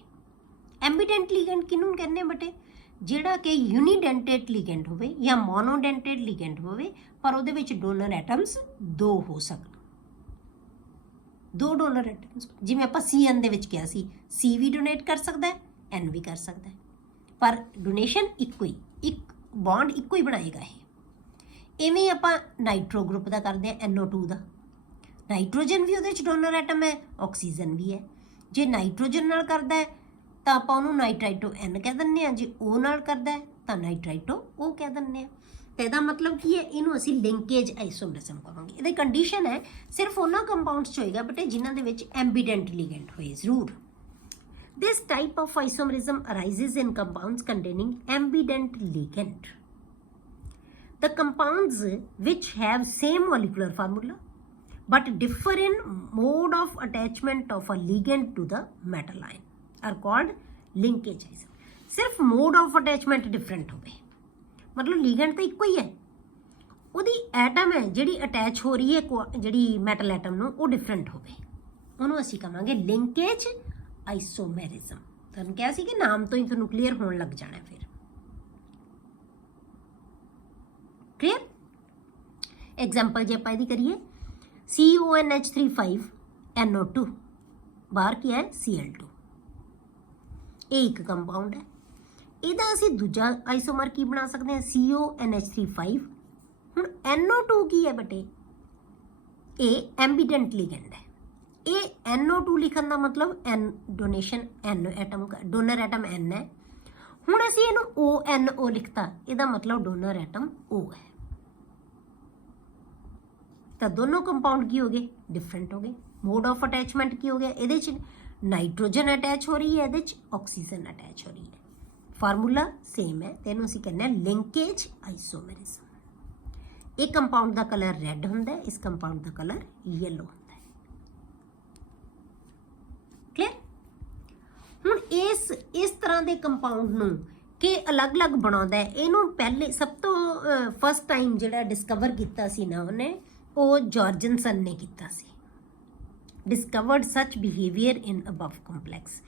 ਐਂਬੀਡੈਂਟ ਲੀਗੈਂਡ ਕਿਹਨੂੰ ਕਹਿੰਦੇ ਬੇਟੇ, ਜਿਹੜਾ ਕਿ ਯੂਨੀਡੈਂਟੇਟ ਲੀਗੈਂਡ ਹੋਵੇ ਜਾਂ ਮੋਨੋਡੈਂਟੇਟ ਲੀਗੈਂਡ ਹੋਵੇ ਪਰ ਉਹਦੇ ਵਿੱਚ ਡੋਨਰ ਐਟਮਸ 2 ਹੋ ਸਕਣ, 2 ਡੋਨਰ ਐਟਮਸ। ਜਿਵੇਂ ਆਪਾਂ CN ਦੇ ਵਿੱਚ ਕਿਹਾ ਸੀ, C ਵੀ ਡੋਨੇਟ ਕਰ ਸਕਦਾ ਹੈ, N ਵੀ ਕਰ ਸਕਦਾ ਹੈ, ਪਰ ਡੋਨੇਸ਼ਨ ਇੱਕੋ ਹੀ, ਇੱਕ ਬੌਂਡ ਇੱਕੋ ਹੀ ਬਣਾਏਗਾ ਇਹ। ਇਵੇਂ ਆਪਾਂ ਨਾਈਟ੍ਰੋ ਗਰੁੱਪ ਦਾ ਕਰਦੇ ਹਾਂ, NO2 ਦਾ। ਨਾਈਟ੍ਰੋਜਨ ਵੀ ਉਹਦੇ 'ਚ ਡੋਨਰ ਐਟਮ ਹੈ, ਆਕਸੀਜਨ ਵੀ ਹੈ। ਜੇ ਨਾਈਟ੍ਰੋਜਨ ਨਾਲ ਕਰਦਾ ਹੈ ਤਾਂ ਆਪਾਂ ਉਹਨੂੰ ਨਾਈਟ੍ਰਾਈਟੋ N ਕਹਿ ਦਿੰਦੇ ਹਾਂ, ਜੇ O ਨਾਲ ਕਰਦਾ ਹੈ ਤਾਂ ਨਾਈਟ੍ਰਾਈਟੋ O ਕਹਿ ਦਿੰਦੇ ਹਾਂ। ਤਾਂ ਇਹਦਾ ਮਤਲਬ ਕੀ ਹੈ, ਇਹਨੂੰ ਅਸੀਂ ਲਿੰਕੇਜ ਆਈਸੋਮਰਿਜ਼ਮ ਕਹਾਂਗੇ। ਇਹਦੀ ਕੰਡੀਸ਼ਨ ਹੈ ਸਿਰਫ ਉਹਨਾਂ ਕੰਪਾਊਂਡਸ 'ਚ ਹੋਏਗਾ ਬਟ ਜਿਨ੍ਹਾਂ ਦੇ ਵਿੱਚ ਐਂਬੀਡੈਂਟ ਲੀਗੈਂਡ ਹੋਏ ਜ਼ਰੂਰ। This type of isomerism arises in compounds containing ambident ligand. The compounds which have same molecular formula but differ in mode of attachment of a ligand to the metal ion are called linkage isomer. सिर्फ mode of attachment different होवे, मतलब ligand तो इक्को ही है, ਉਹਦੀ atom ਹੈ ਜਿਹੜੀ attach ਹੋ ਰਹੀ ਹੈ ਜਿਹੜੀ ਮੈਟਲ ਐਟਮ ਨੂੰ ਉਹ ਡਿਫਰੈਂਟ ਹੋਵੇ, ਉਹਨੂੰ ਅਸੀਂ ਕਹਾਂਗੇ ਲਿੰਕੇਜ ਆਈਸੋਮੈਰਿਜ਼ਮ। ਤੁਹਾਨੂੰ ਕਿਹਾ ਸੀ ਕਿ ਨਾਮ ਤੋਂ ਹੀ ਤੁਹਾਨੂੰ ਕਲੀਅਰ ਹੋਣ ਲੱਗ ਜਾਣਾ ਫਿਰ। ਕਲੀਅਰ? ਐਗਜ਼ਾਮਪਲ ਜੇ ਆਪਾਂ ਇਹਦੀ ਕਰੀਏ, CONH35NO2, ਬਾਹਰ ਕੀ ਹੈ Cl2, ਇਹ ਇੱਕ ਕੰਪਾਊਂਡ ਹੈ। ਇਹਦਾ ਅਸੀਂ ਦੂਜਾ ਆਈਸੋਮਰ ਕੀ ਬਣਾ ਸਕਦੇ ਹਾਂ, CONH35। ਹੁਣ NO2 ਕੀ ਹੈ ਬੇਟੇ, ਇਹ ਐਂਬੀਡੈਂਟ ਲਿਗੈਂਡ ਹੈ। ਇਹ NO2 ਲਿਖਣ ਦਾ ਮਤਲਬ N donation N atom, donor atom N ਹੈ। ਹੁਣ ਅਸੀਂ ਇਹਨੂੰ ONO ਲਿਖਤਾ, ਇਹਦਾ ਮਤਲਬ ਡੋਨਰ ਐਟਮ O ਹੈ। ਤਾਂ ਦੋਨੋਂ ਕੰਪਾਊਂਡ ਕੀ ਹੋ ਗਏ, ਡਿਫਰੈਂਟ ਹੋ ਗਏ। ਮੋਡ ਆਫ ਅਟੈਚਮੈਂਟ ਕੀ ਹੋ ਗਿਆ, ਇਹਦੇ 'ਚ ਨਾਈਟ੍ਰੋਜਨ ਅਟੈਚ ਹੋ ਰਹੀ ਹੈ, ਇਹਦੇ 'ਚ ਆਕਸੀਜਨ ਅਟੈਚ ਹੋ ਰਹੀ ਹੈ। ਫਾਰਮੂਲਾ ਸੇਮ ਹੈ, ਤੇ ਇਹਨੂੰ ਅਸੀਂ ਕਹਿੰਦੇ ਹਾਂ ਲਿੰਕੇਜ ਆਈਸੋਮਰਿਜ਼ਮ। ਇਹ ਕੰਪਾਊਂਡ ਦਾ ਕਲਰ ਰੈੱਡ ਹੁੰਦਾ ਹੈ, ਇਸ ਕੰਪਾਊਂਡ ਦਾ ਕਲਰ ਯੈਲੋ ਹੁੰਦਾ ਹੈ। ਕਲੀਅਰ। ਹੁਣ ਇਸ ਤਰ੍ਹਾਂ ਦੇ ਕੰਪਾਊਂਡ ਨੂੰ ਕਿ ਅਲੱਗ-ਅਲੱਗ ਬਣਾਉਂਦਾ ਹੈ, ਇਹਨੂੰ ਪਹਿਲੇ ਸਭ ਤੋਂ ਫਸਟ ਟਾਈਮ ਜਿਹੜਾ ਡਿਸਕਵਰ ਕੀਤਾ ਸੀ ਨਾ ਉਹਨੇ, ਉਹ ਜੋਰਜਨਸਨ ਨੇ ਕੀਤਾ ਸੀ। ਡਿਸਕਵਰਡ ਸੱਚ ਬਿਹੇਵੀਅਰ ਇਨ ਅਬਵ ਕੰਪਲੈਕਸ,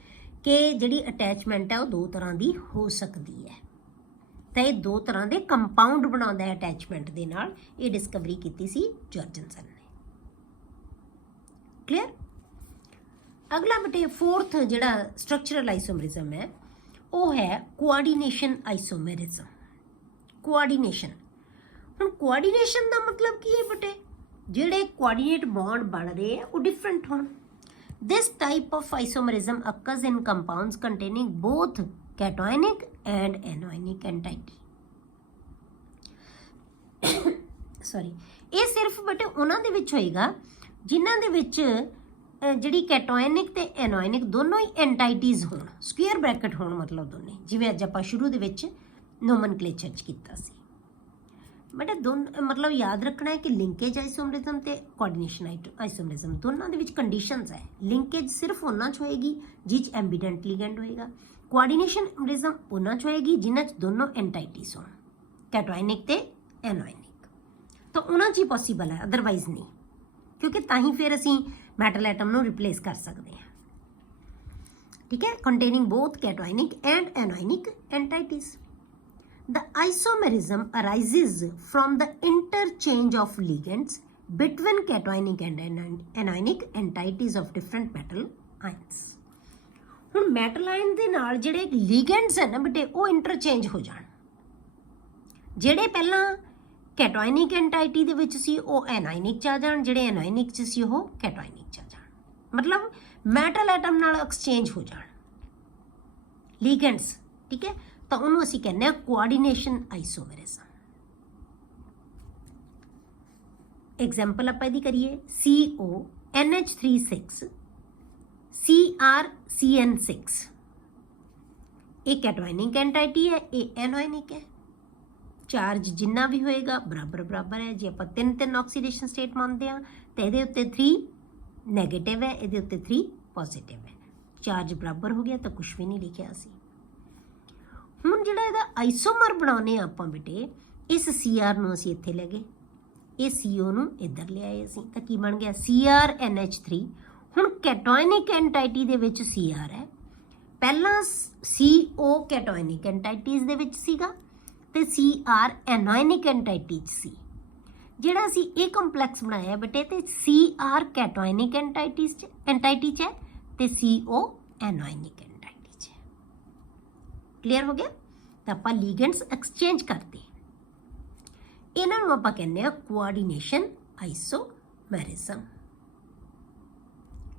ਕਿ ਜਿਹੜੀ ਅਟੈਚਮੈਂਟ ਹੈ ਉਹ ਦੋ ਤਰ੍ਹਾਂ ਦੀ ਹੋ ਸਕਦੀ ਹੈ। ਤਾਂ ਇਹ ਦੋ ਤਰ੍ਹਾਂ ਦੇ ਕੰਪਾਊਂਡ ਬਣਾਉਂਦਾ ਹੈ ਅਟੈਚਮੈਂਟ ਦੇ ਨਾਲ। ਇਹ ਡਿਸਕਵਰੀ ਕੀਤੀ ਸੀ ਜੋਰਜਨਸਨ ਨੇ। ਕਲੀਅਰ। ਅਗਲਾ ਬੇਟੇ ਫੋਰਥ ਜਿਹੜਾ ਸਟਰਕਚਰਲ ਆਈਸੋਮਰਿਜ਼ਮ ਹੈ ਉਹ ਹੈ ਕੋਆਰਡੀਨੇਸ਼ਨ ਆਈਸੋਮਰਿਜ਼ਮ। ਕੋਆਰਡੀਨੇਸ਼ਨ, ਹੁਣ ਕੋਆਰਡੀਨੇਸ਼ਨ ਦਾ ਮਤਲਬ ਕੀ ਹੈ ਬੇਟੇ, ਜਿਹੜੇ ਕੋਆਰਡੀਨੇਟ ਬੌਂਡ ਬਣ ਰਹੇ ਆ ਉਹ ਡਿਫਰੈਂਟ ਹੋਣ। This type of isomerism occurs in compounds containing both cationic and anionic entity। Sorry, ਇਹ ਸਿਰਫ ਬੇਟੇ ਉਹਨਾਂ ਦੇ ਵਿੱਚ ਹੋਏਗਾ ਜਿਨ੍ਹਾਂ ਦੇ ਵਿੱਚ ਜਿਹੜੀ ਕੈਟਾਇਨਿਕ ਤੇ ਐਨੋਇਨਿਕ ਦੋਨੋਂ ਹੀ ਐਂਟਾਈਟੀਜ਼ ਹੋਣ, ਸਕੁਅਰ ਬ੍ਰੈਕਟ ਹੋਣ, ਮਤਲਬ ਦੋਨੇ, ਜਿਵੇਂ ਅੱਜ ਆਪਾਂ ਸ਼ੁਰੂ ਦੇ ਵਿੱਚ ਨੋਮਨਕਲੇਚਰ 'ਚ ਕੀਤਾ ਸੀ। ਬੇਟਾ ਮਤਲਬ ਯਾਦ ਰੱਖਣਾ ਹੈ ਕਿ ਲਿੰਕੇਜ ਆਈਸੋਮਰਿਜ਼ਮ ਤੇ ਕੋਆਰਡੀਨੇਸ਼ਨ ਆਈਸੋਮਰਿਜ਼ਮ ਦੋਨਾਂ ਦੇ ਵਿੱਚ ਕੰਡੀਸ਼ਨਸ ਹੈ। ਲਿੰਕੇਜ ਸਿਰਫ ਉਹਨਾਂ 'ਚ ਹੋਏਗੀ ਜਿਹ 'ਚ ਐਂਬੀਡੈਂਟ ਲਿਗੈਂਡ ਹੋਏਗਾ। ਕੋਆਰਡੀਨੇਸ਼ਨ ਆਈਸੋਮਰਿਜ਼ਮ ਉਹਨਾਂ 'ਚ ਹੋਏਗੀ ਜਿਨ੍ਹਾਂ 'ਚ ਦੋਨੋਂ ਐਂਟਾਈਟੀਜ਼ ਹੋਣ, ਕੈਟਾਇਨਿਕ ਤੇ ਐਨੋਇਨਿਕ। ਤਾਂ ਉਹਨਾਂ 'ਚ ਹੀ ਪੋਸੀਬਲ ਹੈ, ਅਦਰਵਾਈਜ਼ ਨਹੀਂ, ਕਿਉਂਕਿ ਤਾਂ ਹੀ ਫਿਰ ਅਸੀਂ ਮੈਟਲ ਐਟਮ ਨੂੰ ਰਿਪਲੇਸ ਕਰ ਸਕਦੇ ਹਾਂ। ਠੀਕ ਹੈ, ਕੰਟੇਨਿੰਗ ਬੋਥ ਕੈਟਾਇਨਿਕ and ਐਨੋਇਨਿਕ ਐਂਟਾਈਟੀਜ਼। The isomerism arises from the interchange of ligands between cationic and anionic entities of different metal ions। ਹੁਣ ਮੈਟਲ ਆਇਨ ਦੇ ਨਾਲ ਜਿਹੜੇ ਲਿਗੈਂਡਸ ਹੈ ਨਾ ਬੇਟੇ ਉਹ ਇੰਟਰਚੇਂਜ ਹੋ ਜਾਣ। ਜਿਹੜੇ ਪਹਿਲਾਂ ਕੈਟਾਇਨਿਕ ਐਂਟਾਈਟੀ ਦੇ ਵਿੱਚ ਸੀ ਉਹ ਐਨਾਇਨਿਕ 'ਚ ਆ ਜਾਣ, ਜਿਹੜੇ ਐਨਾਇਨਿਕ 'ਚ ਸੀ ਉਹ ਕੈਟਾਇਨਿਕ 'ਚ ਆ ਜਾਣ। ਮਤਲਬ ਮੈਟਲ ਐਟਮ ਨਾਲ ਐਕਸਚੇਂਜ ਹੋ ਜਾਣ ਲਿਗੈਂਡਸ। ਠੀਕ ਹੈ, ਤਾਂ ਉਹਨੂੰ ਅਸੀਂ ਕਹਿੰਦੇ ਹਾਂ ਕੋਆਰਡੀਨੇਸ਼ਨ ਆਈਸੋਮਰਿਜ਼ਮ। ਐਗਜ਼ਾਮਪਲ ਆਪਾਂ ਇਹਦੀ ਕਰੀਏ, CONH36 CrCN6। ਇਹ ਕੈਟਾਇਨਿਕ ਐਂਟਾਈਟੀ ਹੈ, ਇਹ ਐਨੋਇਨਿਕ ਹੈ। ਚਾਰਜ ਜਿੰਨਾ ਵੀ ਹੋਏਗਾ ਬਰਾਬਰ ਹੈ। ਜੇ ਆਪਾਂ ਤਿੰਨ ਆਕਸੀਡੇਸ਼ਨ ਸਟੇਟ ਮੰਨਦੇ ਹਾਂ ਤਾਂ ਇਹਦੇ ਉੱਤੇ 3 ਨੈਗੇਟਿਵ ਹੈ, ਇਹਦੇ ਉੱਤੇ 3 ਪੋਜ਼ਿਟਿਵ ਹੈ। ਚਾਰਜ ਬਰਾਬਰ ਹੋ ਗਿਆ ਤਾਂ ਕੁਝ ਵੀ ਨਹੀਂ ਲਿਖਿਆ ਸੀ। ਹੁਣ ਜਿਹੜਾ ਇਹਦਾ ਆਈਸੋਮਰ ਬਣਾਉਨੇ ਆ ਆਪਾਂ ਬੇਟੇ, ਇਸ Cr ਨੂੰ ਅਸੀਂ ਇੱਥੇ ਲੈ ਗਏ, ਇਹ CO ਨੂੰ ਇੱਧਰ ਲਿਆਏ ਅਸੀਂ, ਤਾਂ ਕੀ ਬਣ ਗਿਆ CrNH3। ਹੁਣ ਕੈਟਾਇਨਿਕ ਐਂਟਾਈਟੀ ਦੇ ਵਿੱਚ Cr ਹੈ, ਪਹਿਲਾਂ CO ਕੈਟਾਇਨਿਕ ਐਂਟਾਈਟੀਜ਼ ਦੇ ਵਿੱਚ ਸੀਗਾ ਤੇ Cr ਐਨੋਇਨਿਕ ਐਂਟਾਈਟੀ 'ਚ ਸੀ। ਜਿਹੜਾ ਅਸੀਂ ਇਹ ਕੰਪਲੈਕਸ ਬਣਾਇਆ ਬੇਟੇ ਤੇ Cr ਕੈਟਾਇਨਿਕ ਐਂਟਾਈਟੀ 'ਚ ਹੈ ਤੇ CO ਐਨੋਇਨਿਕ ਐਂਟਾਈਟੀ 'ਚ ਹੈ। ਕਲੀਅਰ ਹੋ ਗਿਆ। ਤਾਂ ਆਪਾਂ ਲਿਗੈਂਡਸ ਐਕਸਚੇਂਜ ਕਰਦੇ, ਇਹਨਾਂ ਨੂੰ ਆਪਾਂ ਕਹਿੰਦੇ ਆ ਕੋਆਰਡੀਨੇਸ਼ਨ ਆਈਸੋਮਰਿਜ਼ਮ।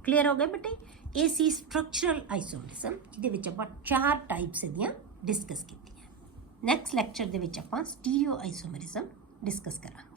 ਕਲੀਅਰ ਹੋ ਗਿਆ ਬੇਟੇ। ਇਹ ਸੀ ਸਟਰਕਚਰਲ ਆਈਸੋਮਰਿਜ਼ਮ, ਜਿਹਦੇ ਵਿੱਚ ਆਪਾਂ 4 ਟਾਈਪਸ ਦੀਆਂ ਡਿਸਕਸ ਕੀਤੀਆਂ। ਨੈਕਸਟ ਲੈਕਚਰ ਦੇ ਵਿੱਚ ਆਪਾਂ ਸਟੀਰੀਓ ਆਈਸੋਮਰਿਜ਼ਮ ਡਿਸਕਸ ਕਰਾਂਗੇ।